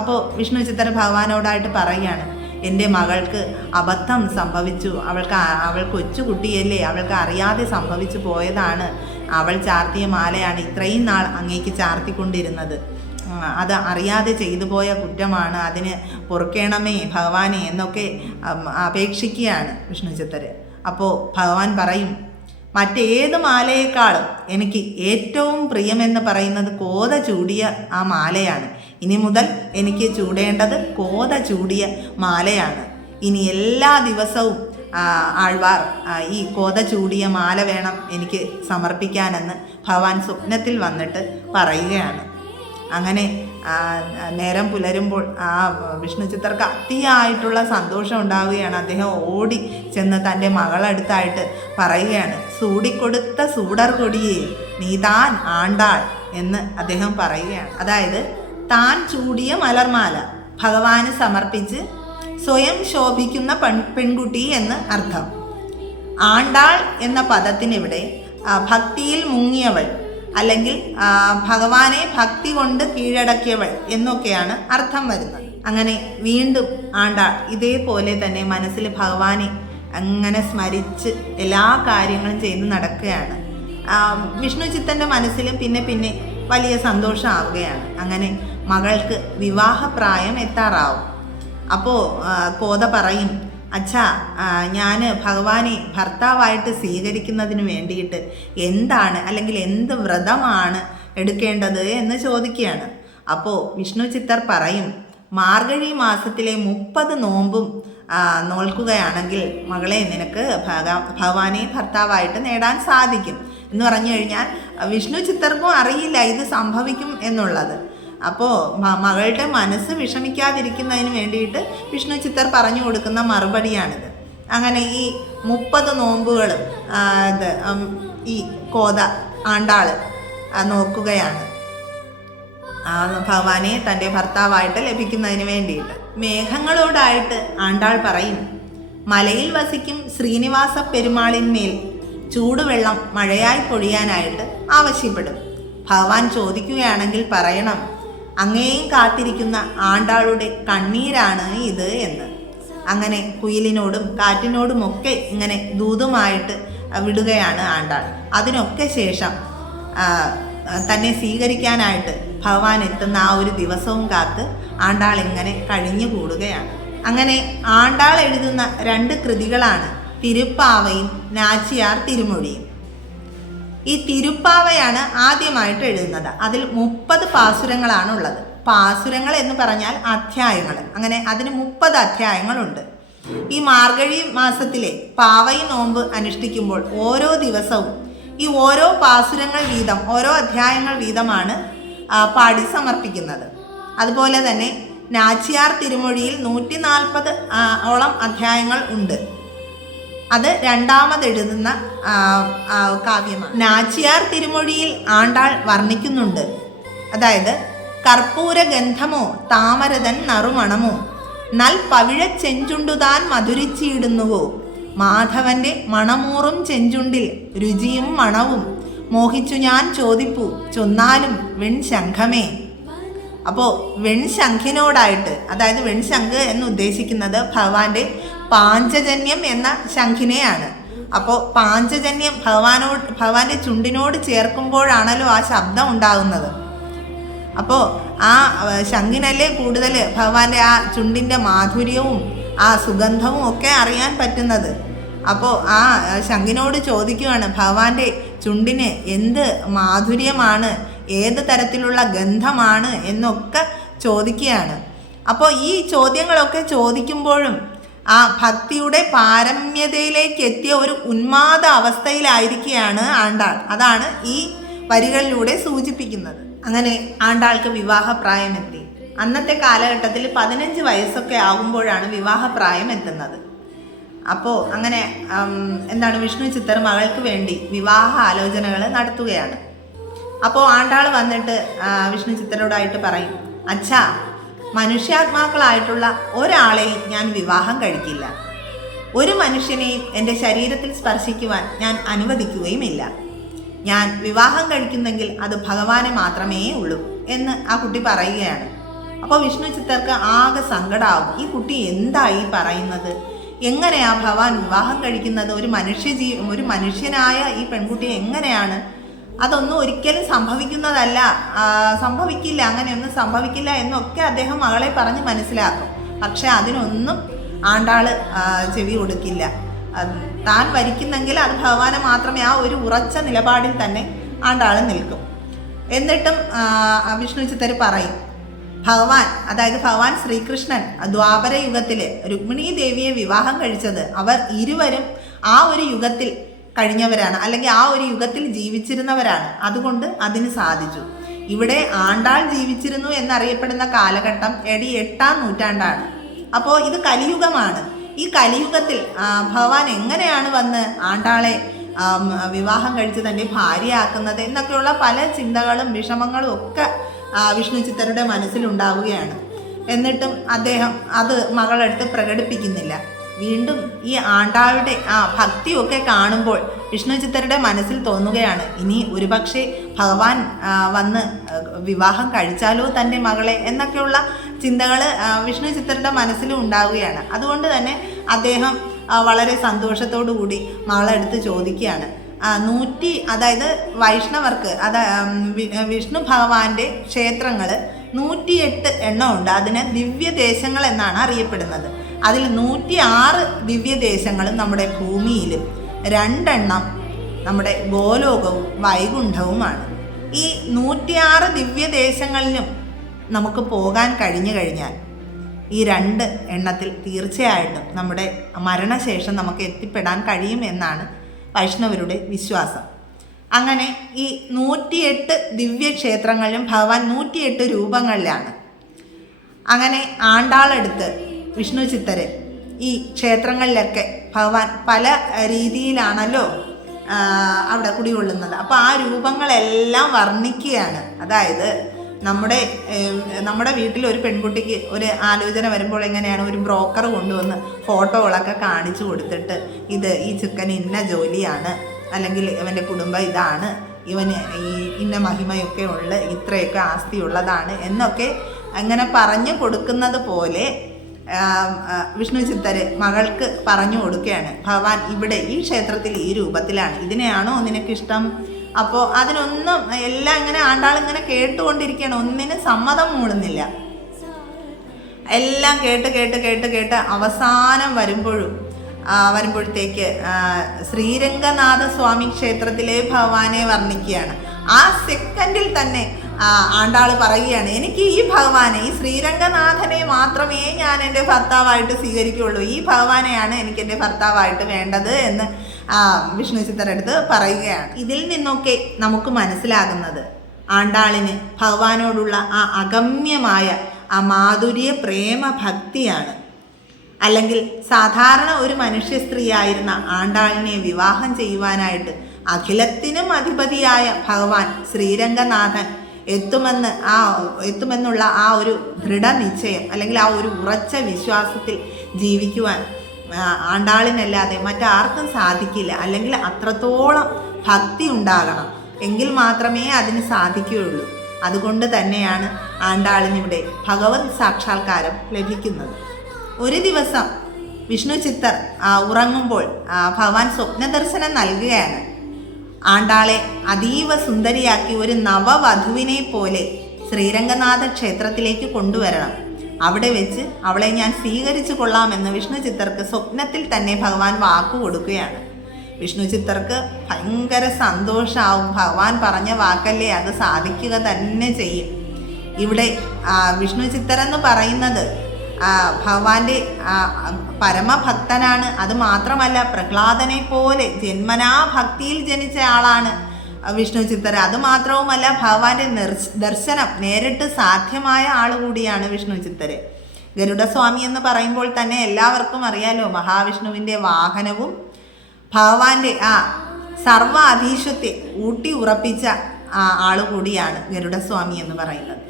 അപ്പോൾ വിഷ്ണു ചിത്തർ ഭഗവാനോടായിട്ട് പറയുകയാണ്, എൻ്റെ മകൾക്ക് അബദ്ധം സംഭവിച്ചു, അവൾ കൊച്ചുകുട്ടിയല്ലേ, അവൾക്ക് അറിയാതെ സംഭവിച്ചു പോയതാണ്, അവൾ ചാർത്തിയ മാലയാണ് ഇത്രയും നാൾ അങ്ങേക്ക് ചാർത്തിക്കൊണ്ടിരുന്നത്, അത് അറിയാതെ ചെയ്തു പോയ കുറ്റമാണ്, അതിന് പൊറുക്കേണമേ ഭഗവാനെ എന്നൊക്കെ അപേക്ഷിക്കുകയാണ് വിഷ്ണു ചിത്തർ. അപ്പോൾ ഭഗവാൻ പറയും, മറ്റേത് മാലയേക്കാളും എനിക്ക് ഏറ്റവും പ്രിയമെന്ന് പറയുന്നത് കോത ചൂടിയ ആ മാലയാണ്. ഇനി മുതൽ എനിക്ക് ചൂടേണ്ടത് കോത ചൂടിയ മാലയാണ്. ഇനി എല്ലാ ദിവസവും ആൾവാർ ഈ കോത ചൂടിയ മാല വേണം എനിക്ക് സമർപ്പിക്കാനെന്ന് ഭഗവാൻ സ്വപ്നത്തിൽ വന്നിട്ട് പറയുകയാണ്. അങ്ങനെ നേരം പുലരുമ്പോൾ ആ വിഷ്ണു ചിത്തർക്ക് അതിയായിട്ടുള്ള സന്തോഷം ഉണ്ടാവുകയാണ്. അദ്ദേഹം ഓടി ചെന്ന് തൻ്റെ മകളടുത്തായിട്ട് പറയുകയാണ്, സൂടിക്കൊടുത്ത സൂടർ കൊടിയെ നീ താൻ ആണ്ടാൾ എന്ന് അദ്ദേഹം പറയുകയാണ്. അതായത് താൻ ചൂടിയ മലർമാല ഭഗവാന് സമർപ്പിച്ച് സ്വയം ശോഭിക്കുന്ന പെൺകുട്ടി എന്ന് അർത്ഥം. ആണ്ടാൾ എന്ന പദത്തിനിവിടെ ഭക്തിയിൽ മുങ്ങിയവൾ അല്ലെങ്കിൽ ഭഗവാനെ ഭക്തി കൊണ്ട് കീഴടക്കിയവൾ എന്നൊക്കെയാണ് അർത്ഥം വരുന്നത്. അങ്ങനെ വീണ്ടും ആണ്ടാൾ ഇതേപോലെ തന്നെ മനസ്സിൽ ഭഗവാനെ അങ്ങനെ സ്മരിച്ച് എല്ലാ കാര്യങ്ങളും ചെയ്ത് നടക്കുകയാണ്. വിഷ്ണു ചിത്തൻ്റെ മനസ്സിൽ പിന്നെ വലിയ സന്തോഷമാവുകയാണ്. അങ്ങനെ മകൾക്ക് വിവാഹപ്രായം എത്താറാവും. അപ്പോൾ കോത പറയും, അച്ഛാ, ഞാൻ ഭഗവാനെ ഭർത്താവായിട്ട് സ്വീകരിക്കുന്നതിന് വേണ്ടിയിട്ട് എന്താണ് അല്ലെങ്കിൽ എന്ത് വ്രതമാണ് എടുക്കേണ്ടത് എന്ന് ചോദിക്കുകയാണ്. അപ്പോൾ വിഷ്ണു ചിത്തർ പറയും, മാർഗഴി മാസത്തിലെ 30 നോമ്പും നോൽക്കുകയാണെങ്കിൽ മകളെ നിനക്ക് ഭഗവാനെ ഭർത്താവായിട്ട് നേടാൻ സാധിക്കും എന്ന് പറഞ്ഞു കഴിഞ്ഞാൽ വിഷ്ണു ചിത്തർക്കും അറിയില്ല ഇത് സംഭവിക്കും എന്നുള്ളത്. അപ്പോൾ മകളുടെ മനസ്സ് വിഷമിക്കാതിരിക്കുന്നതിന് വേണ്ടിയിട്ട് വിഷ്ണു ചിത്തർ പറഞ്ഞു കൊടുക്കുന്ന മറുപടിയാണിത്. അങ്ങനെ ഈ 30 നോമ്പുകളും ഈ കോത ആണ്ടാൾ നോക്കുകയാണ് ഭഗവാനെ തൻ്റെ ഭർത്താവായിട്ട് ലഭിക്കുന്നതിന് വേണ്ടിയിട്ട്. മേഘങ്ങളോടായിട്ട് ആണ്ടാൾ പറയും, മലയിൽ വസിക്കും ശ്രീനിവാസ പെരുമാളിന്മേൽ ചൂടുവെള്ളം മഴയായി പൊഴിയാനായിട്ട് ആവശ്യപ്പെടും. ഭഗവാൻ ചോദിക്കുകയാണെങ്കിൽ പറയണം, അങ്ങേയും കാത്തിരിക്കുന്ന ആണ്ടാളുടെ കണ്ണീരാണ് ഇത് എന്ന്. അങ്ങനെ കുയിലിനോടും കാറ്റിനോടുമൊക്കെ ഇങ്ങനെ ദൂതുമായിട്ട് വിടുകയാണ് ആണ്ടാൾ. അതിനൊക്കെ ശേഷം തന്നെ സ്വീകരിക്കാനായിട്ട് ഭഗവാൻ എത്തുന്ന ആ ഒരു ദിവസവും കാത്ത് ആണ്ടാൾ ഇങ്ങനെ കഴിഞ്ഞു കൂടുകയാണ്. അങ്ങനെ ആണ്ടാൾ എഴുതുന്ന 2 കൃതികളാണ് തിരുപ്പാവയും നാച്ചിയാർ തിരുമൊഴിയും. ഈ തിരുപ്പാവയാണ് ആദ്യമായിട്ട് എഴുതുന്നത്. അതിൽ 30 പാസുരങ്ങളാണ് ഉള്ളത്. പാസുരങ്ങൾ എന്ന് പറഞ്ഞാൽ അധ്യായങ്ങൾ. അങ്ങനെ അതിന് 30 അധ്യായങ്ങളുണ്ട്. ഈ മാർഗഴി മാസത്തിലെ പാവയി നോമ്പ് അനുഷ്ഠിക്കുമ്പോൾ ഓരോ ദിവസവും ഈ ഓരോ പാസുരങ്ങൾ വീതം, ഓരോ അധ്യായങ്ങൾ വീതമാണ് പാടി സമർപ്പിക്കുന്നത്. അതുപോലെ തന്നെ നാച്ചിയാർ തിരുമൊഴിയിൽ 140 ഓളം അധ്യായങ്ങൾ ഉണ്ട്. അത് രണ്ടാമതെഴുതുന്ന കാവ്യമാണ്. നാച്ചിയാർ തിരുമൊഴിയിൽ ആണ്ടാൾ വർണ്ണിക്കുന്നുണ്ട്. അതായത് കർപ്പൂര ഗന്ധമോ താമരതൻ നറുമണമോ നൽ പവിഴ ചെഞ്ചുണ്ടുതാൻ മധുരിച്ചിടുന്നുവോ മാധവന്റെ മണമൂറും ചെഞ്ചുണ്ടിൽ രുചിയും മണവും മോഹിച്ചു ഞാൻ ചോദിപ്പു ചൊന്നാലും വെൺശംഖമേ. അപ്പോൾ വെൺശംഖിനോടായിട്ട്, അതായത് വെൺശംഖ് എന്ന് ഉദ്ദേശിക്കുന്നത് ഭഗവാന്റെ പാഞ്ചജന്യം എന്ന ശംഖിനെയാണ്. അപ്പോൾ പാഞ്ചജന്യം ഭഗവാന്റെ ചുണ്ടിനോട് ചേർക്കുമ്പോഴാണല്ലോ ആ ശബ്ദം ഉണ്ടാകുന്നത്. അപ്പോൾ ആ ശംഖിനല്ലേ കൂടുതൽ ഭഗവാന്റെ ആ ചുണ്ടിൻ്റെ മാധുര്യവും ആ സുഗന്ധവും ഒക്കെ അറിയാൻ പറ്റുന്നത്. അപ്പോൾ ആ ശംഖിനോട് ചോദിക്കുകയാണ്, ഭഗവാന്റെ ചുണ്ടിന് എന്ത് മാധുര്യമാണ്, ഏത് തരത്തിലുള്ള ഗന്ധമാണ് എന്നൊക്കെ ചോദിക്കുകയാണ്. അപ്പോൾ ഈ ചോദ്യങ്ങളൊക്കെ ചോദിക്കുമ്പോഴും ആ ഭക്തിയുടെ പാരമ്യതയിലേക്ക് എത്തിയ ഒരു ഉന്മാദ അവസ്ഥയിലായിരിക്കുകയാണ് ആണ്ടാൾ. അതാണ് ഈ വരികളിലൂടെ സൂചിപ്പിക്കുന്നത്. അങ്ങനെ ആണ്ടാൾക്ക് വിവാഹപ്രായമെത്തി. അന്നത്തെ കാലഘട്ടത്തിൽ 15 വയസ്സൊക്കെ ആകുമ്പോഴാണ് വിവാഹപ്രായം എത്തുന്നത്. അപ്പോൾ അങ്ങനെ വിഷ്ണു ചിത്തർ മകൾക്ക് വേണ്ടി വിവാഹ ആലോചനകൾ നടത്തുകയാണ്. അപ്പോൾ ആണ്ടാൾ വന്നിട്ട് വിഷ്ണു ചിത്തരോടായിട്ട് പറയും, അച്ഛാ, മനുഷ്യാത്മാക്കളായിട്ടുള്ള ഒരാളെയും ഞാൻ വിവാഹം കഴിക്കില്ല. ഒരു മനുഷ്യനെയും എൻ്റെ ശരീരത്തിൽ സ്പർശിക്കുവാൻ ഞാൻ അനുവദിക്കുകയുമില്ല. ഞാൻ വിവാഹം കഴിക്കുന്നെങ്കിൽ അത് ഭഗവാനെ മാത്രമേ ഉള്ളൂ എന്ന് ആ കുട്ടി പറയുകയാണ്. അപ്പോൾ വിഷ്ണു ചിത്തർക്ക് ആകെ സങ്കടമാവും. ഈ കുട്ടി എന്തായി പറയുന്നത്? എങ്ങനെയാ ഭഗവാൻ വിവാഹം കഴിക്കുന്നത്? ഒരു മനുഷ്യനായ ഈ പെൺകുട്ടിയെ എങ്ങനെയാണ്? അതൊന്നും ഒരിക്കലും സംഭവിക്കില്ല, അങ്ങനെയൊന്നും സംഭവിക്കില്ല എന്നൊക്കെ അദ്ദേഹം മകളെ പറഞ്ഞ് മനസ്സിലാക്കും. പക്ഷെ അതിനൊന്നും ആണ്ടാള് ചെവി കൊടുക്കില്ല. താൻ വരിക്കുന്നെങ്കിൽ അത് ഭഗവാനെ മാത്രമേ, ആ ഒരു ഉറച്ച നിലപാടിൽ തന്നെ ആണ്ടാള് നിൽക്കും. എന്നിട്ടും വിഷ്ണു ചിത്തർ പറയും, അതായത് ഭഗവാൻ ശ്രീകൃഷ്ണൻ ദ്വാപര യുഗത്തില് രുക്മിണീ ദേവിയെ വിവാഹം കഴിച്ചത് അവർ ഇരുവരും ആ ഒരു യുഗത്തിൽ കഴിഞ്ഞവരാണ്, അല്ലെങ്കിൽ ആ ഒരു യുഗത്തിൽ ജീവിച്ചിരുന്നവരാണ്. അതുകൊണ്ട് അതിന് സാധിച്ചു. ഇവിടെ ആണ്ടാൾ ജീവിച്ചിരുന്നു എന്നറിയപ്പെടുന്ന കാലഘട്ടം AD 8-ാം നൂറ്റാണ്ടാണ്. അപ്പോൾ ഇത് കലിയുഗമാണ്. ഈ കലിയുഗത്തിൽ ഭഗവാൻ എങ്ങനെയാണ് വന്ന് ആണ്ടാളെ വിവാഹം കഴിച്ച് തൻ്റെ ഭാര്യയാക്കുന്നത് എന്നൊക്കെയുള്ള പല ചിന്തകളും വിഷമങ്ങളും ഒക്കെ വിഷ്ണു ചിത്തരുടെ മനസ്സിലുണ്ടാവുകയാണ്. എന്നിട്ടും അദ്ദേഹം അത് മകളടുത്ത് പ്രകടിപ്പിക്കുന്നില്ല. വീണ്ടും ഈ ആണ്ടാളുടെ ഭക്തിയൊക്കെ കാണുമ്പോൾ വിഷ്ണു ചിത്തരുടെ മനസ്സിൽ തോന്നുകയാണ്, ഇനി ഒരുപക്ഷെ ഭഗവാൻ വന്ന് വിവാഹം കഴിച്ചാലോ തൻ്റെ മകളെ എന്നൊക്കെയുള്ള ചിന്തകൾ വിഷ്ണു ചിത്തരുടെ മനസ്സിലും ഉണ്ടാവുകയാണ്. അതുകൊണ്ട് തന്നെ അദ്ദേഹം വളരെ സന്തോഷത്തോടു കൂടി മകളെടുത്ത് ചോദിക്കുകയാണ്, അതായത് വൈഷ്ണവർക്ക് വിഷ്ണു ഭഗവാന്റെ ക്ഷേത്രങ്ങൾ 108 എണ്ണമുണ്ട്. അതിന് ദിവ്യദേശങ്ങൾ എന്നാണ് അറിയപ്പെടുന്നത്. അതിൽ 106 ദിവ്യദേശങ്ങളും നമ്മുടെ ഭൂമിയിലും 2 എണ്ണം നമ്മുടെ ഗോലോകവും വൈകുണ്ഠവുമാണ്. ഈ 106 ദിവ്യദേശങ്ങളിലും നമുക്ക് പോകാൻ കഴിഞ്ഞു കഴിഞ്ഞാൽ ഈ 2 എണ്ണത്തിൽ തീർച്ചയായിട്ടും നമ്മുടെ മരണശേഷം നമുക്ക് എത്തിപ്പെടാൻ കഴിയുമെന്നാണ് വൈഷ്ണവരുടെ വിശ്വാസം. അങ്ങനെ ഈ 108 ദിവ്യക്ഷേത്രങ്ങളിലും ഭഗവാൻ 108 രൂപങ്ങളിലാണ്. അങ്ങനെ ആണ്ടാളെടുത്ത് വിഷ്ണു ചിത്തര് ഈ ക്ഷേത്രങ്ങളിലൊക്കെ ഭഗവാൻ പല രീതിയിലാണല്ലോ അവിടെ കുടികൊള്ളുന്നത്. അപ്പോൾ ആ രൂപങ്ങളെല്ലാം വർണ്ണിക്കുകയാണ്. അതായത് നമ്മുടെ വീട്ടിൽ ഒരു പെൺകുട്ടിക്ക് ഒരു ആലോചന വരുമ്പോൾ എങ്ങനെയാണ്, ഒരു ബ്രോക്കർ കൊണ്ടുവന്ന് ഫോട്ടോകളൊക്കെ കാണിച്ചു കൊടുത്തിട്ട് ഈ ചിക്കൻ ഇന്ന ജോലിയാണ്, അല്ലെങ്കിൽ ഇവൻ്റെ കുടുംബം ഇതാണ്, ഇവന് ഇന്ന മഹിമയൊക്കെ ഇത്രയൊക്കെ ആസ്തിയുള്ളതാണ് എന്നൊക്കെ അങ്ങനെ പറഞ്ഞു കൊടുക്കുന്നത് പോലെ വിഷ്ണു ചിത്തര് മകൾക്ക് പറഞ്ഞു കൊടുക്കുകയാണ്, ഭഗവാൻ ഇവിടെ ഈ ക്ഷേത്രത്തിൽ ഈ രൂപത്തിലാണ്, ഇതിനെയാണോ നിനക്കിഷ്ടം? അപ്പോൾ അതിനൊന്നും എല്ലാം ഇങ്ങനെ ആണ്ടാളിങ്ങനെ കേട്ടുകൊണ്ടിരിക്കുകയാണ്. ഒന്നിനും സമ്മതം മൂളുന്നില്ല. എല്ലാം കേട്ട് അവസാനം വരുമ്പോഴത്തേക്ക് ശ്രീരംഗനാഥ സ്വാമി ക്ഷേത്രത്തിലെ ഭഗവാനെ വർണ്ണിക്കുകയാണ്. ആ സെക്കൻഡിൽ തന്നെ ആണ്ടാൾ പറയുകയാണ്, എനിക്ക് ഈ ഭഗവാനെ, ഈ ശ്രീരംഗനാഥനെ മാത്രമേ ഞാൻ എൻ്റെ ഭർത്താവായിട്ട് സ്വീകരിക്കുകയുള്ളൂ, ഈ ഭഗവാനെയാണ് എനിക്ക് എൻ്റെ ഭർത്താവായിട്ട് വേണ്ടത് എന്ന് വിഷ്ണു ചിത്തരടുത്ത് പറയുകയാണ്. ഇതിൽ നിന്നൊക്കെ നമുക്ക് മനസ്സിലാകുന്നത് ആണ്ടാളിന് ഭഗവാനോടുള്ള ആ അഗമ്യമായ ആ മാധുര്യ പ്രേമ ഭക്തിയാണ്. അല്ലെങ്കിൽ സാധാരണ ഒരു മനുഷ്യ സ്ത്രീയായിരുന്ന ആണ്ടാളിനെ വിവാഹം ചെയ്യുവാനായിട്ട് അഖിലത്തിനും അധിപതിയായ ഭഗവാൻ ശ്രീരംഗനാഥൻ എത്തുമെന്നുള്ള ആ ഒരു ദൃഢനിശ്ചയം, അല്ലെങ്കിൽ ആ ഒരു ഉറച്ച വിശ്വാസത്തിൽ ജീവിക്കുവാൻ ആണ്ടാളിനല്ലാതെ മറ്റാർക്കും സാധിക്കില്ല. അല്ലെങ്കിൽ അത്രത്തോളം ഭക്തി ഉണ്ടാകണം, എങ്കിൽ മാത്രമേ അതിന് സാധിക്കുകയുള്ളൂ. അതുകൊണ്ട് തന്നെയാണ് ആണ്ടാളിനിവിടെ ഭഗവത് സാക്ഷാത്കാരം ലഭിക്കുന്നത്. ഒരു ദിവസം വിഷ്ണു ചിത്തർ ഉറങ്ങുമ്പോൾ ഭഗവാൻ സ്വപ്നദർശനം നൽകുകയാണ്. ആണ്ടാളെ അതീവ സുന്ദരിയാക്കി ഒരു നവവധുവിനെ പോലെ ശ്രീരംഗനാഥ ക്ഷേത്രത്തിലേക്ക് കൊണ്ടുവരണം, അവിടെ വെച്ച് അവളെ ഞാൻ സ്വീകരിച്ചു കൊള്ളാമെന്ന് വിഷ്ണു ചിത്തർക്ക് സ്വപ്നത്തിൽ തന്നെ ഭഗവാൻ വാക്കു കൊടുക്കുകയാണ്. വിഷ്ണു ചിത്തർക്ക് ഭയങ്കര സന്തോഷമാവും. ഭഗവാൻ പറഞ്ഞ വാക്കല്ലേ, അത് സാധിക്കുക തന്നെ ചെയ്യും. ഇവിടെ വിഷ്ണു ചിത്തരെന്ന് പറയുന്നത് ഭഗവാന്റെ പരമഭക്തനാണ്. അത് മാത്രമല്ല, പ്രഹ്ലാദനെ പോലെ ജന്മനാ ഭക്തിയിൽ ജനിച്ച ആളാണ് വിഷ്ണു ചിത്തർ. അതുമാത്രവുമല്ല, ഭഗവാന്റെ ദർശനം നേരിട്ട് സാധ്യമായ ആൾ കൂടിയാണ് വിഷ്ണു ചിത്തര്. ഗരുഡസ്വാമി എന്ന് പറയുമ്പോൾ തന്നെ എല്ലാവർക്കും അറിയാലോ, മഹാവിഷ്ണുവിൻ്റെ വാഹനവും ഭഗവാന്റെ സർവ അധീശത്തെ ഊട്ടി ഉറപ്പിച്ച ആളുകൂടിയാണ് ഗരുഡസ്വാമി എന്ന് പറയുന്നത്.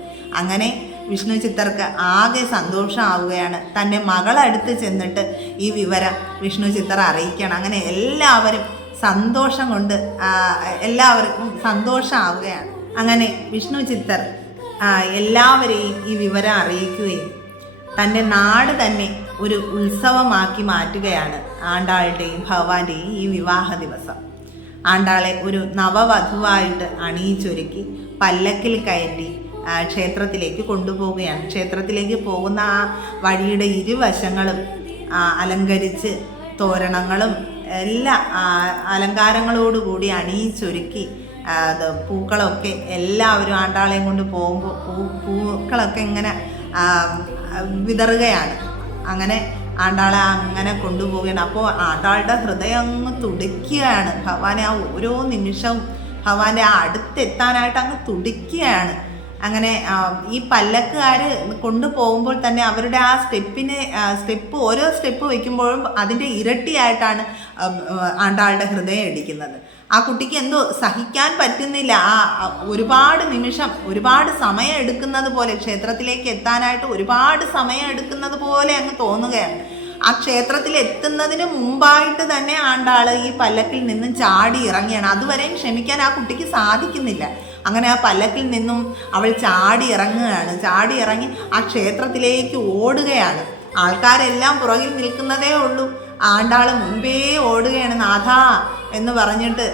അങ്ങനെ വിഷ്ണു ചിത്തർക്ക് ആകെ സന്തോഷമാവുകയാണ്. തൻ്റെ മകളടുത്ത് ചെന്നിട്ട് ഈ വിവരം വിഷ്ണു ചിത്തർ അറിയിക്കണം. അങ്ങനെ എല്ലാവരും സന്തോഷം കൊണ്ട് എല്ലാവർക്കും സന്തോഷമാവുകയാണ്. അങ്ങനെ വിഷ്ണു ചിത്തർ എല്ലാവരെയും ഈ വിവരം അറിയിക്കുകയും തൻ്റെ നാട് തന്നെ ഒരു ഉത്സവമാക്കി മാറ്റുകയാണ് ആണ്ടാളുടെയും ഭഗവാന്റെയും ഈ വിവാഹ ദിവസം. ആണ്ടാളെ ഒരു നവവധുവായിട്ട് അണിയിച്ചൊരുക്കി പല്ലക്കിൽ കയറ്റി ക്ഷേത്രത്തിലേക്ക് കൊണ്ടുപോവുകയാണ്. ക്ഷേത്രത്തിലേക്ക് പോകുന്ന ആ വഴിയുടെ ഇരുവശങ്ങളും അലങ്കരിച്ച് തോരണങ്ങളും എല്ലാ അലങ്കാരങ്ങളോടുകൂടി അണിയിച്ചൊരുക്കി പൂക്കളൊക്കെ എല്ലാവരും ആണ്ടാളെയും കൊണ്ട് പോകുമ്പോൾ പൂക്കളൊക്കെ ഇങ്ങനെ വിതറുകയാണ്. അങ്ങനെ ആണ്ടാളെ അങ്ങനെ കൊണ്ടുപോവുകയാണ്. അപ്പോൾ ആണ്ടാളുടെ ഹൃദയം അങ്ങ് തുടിക്കുകയാണ്. ഭഗവാനെ ആ ഓരോ നിമിഷവും ഭഗവാന്റെ ആ അടുത്തെത്താനായിട്ട് അങ്ങ് തുടിക്കുകയാണ്. അങ്ങനെ ഈ പല്ലക്കുകാർ കൊണ്ടുപോകുമ്പോൾ തന്നെ അവരുടെ ആ ഓരോ സ്റ്റെപ്പ് വയ്ക്കുമ്പോഴും അതിൻ്റെ ഇരട്ടിയായിട്ടാണ് ആണ്ടാളുടെ ഹൃദയം ഇടിക്കുന്നത്. ആ കുട്ടിക്ക് എന്തോ സഹിക്കാൻ പറ്റുന്നില്ല. ഒരുപാട് നിമിഷം ഒരുപാട് സമയം എടുക്കുന്നത് പോലെ, ക്ഷേത്രത്തിലേക്ക് എത്താനായിട്ട് ഒരുപാട് സമയം എടുക്കുന്നത് പോലെ അങ്ങ് തോന്നുകയാണ്. ആ ക്ഷേത്രത്തിൽ എത്തുന്നതിന് മുമ്പായിട്ട് തന്നെ ആണ്ടാൾ ഈ പല്ലക്കിൽ നിന്നും ചാടി ഇറങ്ങിയാണ്. അതുവരെയും ക്ഷമിക്കാൻ ആ കുട്ടിക്ക് സാധിക്കുന്നില്ല. അങ്ങനെ ആ പല്ലക്കിൽ നിന്നും അവൾ ചാടി ഇറങ്ങുകയാണ്. ചാടി ഇറങ്ങി ആ ക്ഷേത്രത്തിലേക്ക് ഓടുകയാണ്. ആൾക്കാരെല്ലാം പുറകിൽ നിൽക്കുന്നതേ ഉള്ളൂ. ആണ്ടാൾ മുൻപേ ഓടുകയാണ്. നാഥാ എന്ന് പറഞ്ഞിട്ട്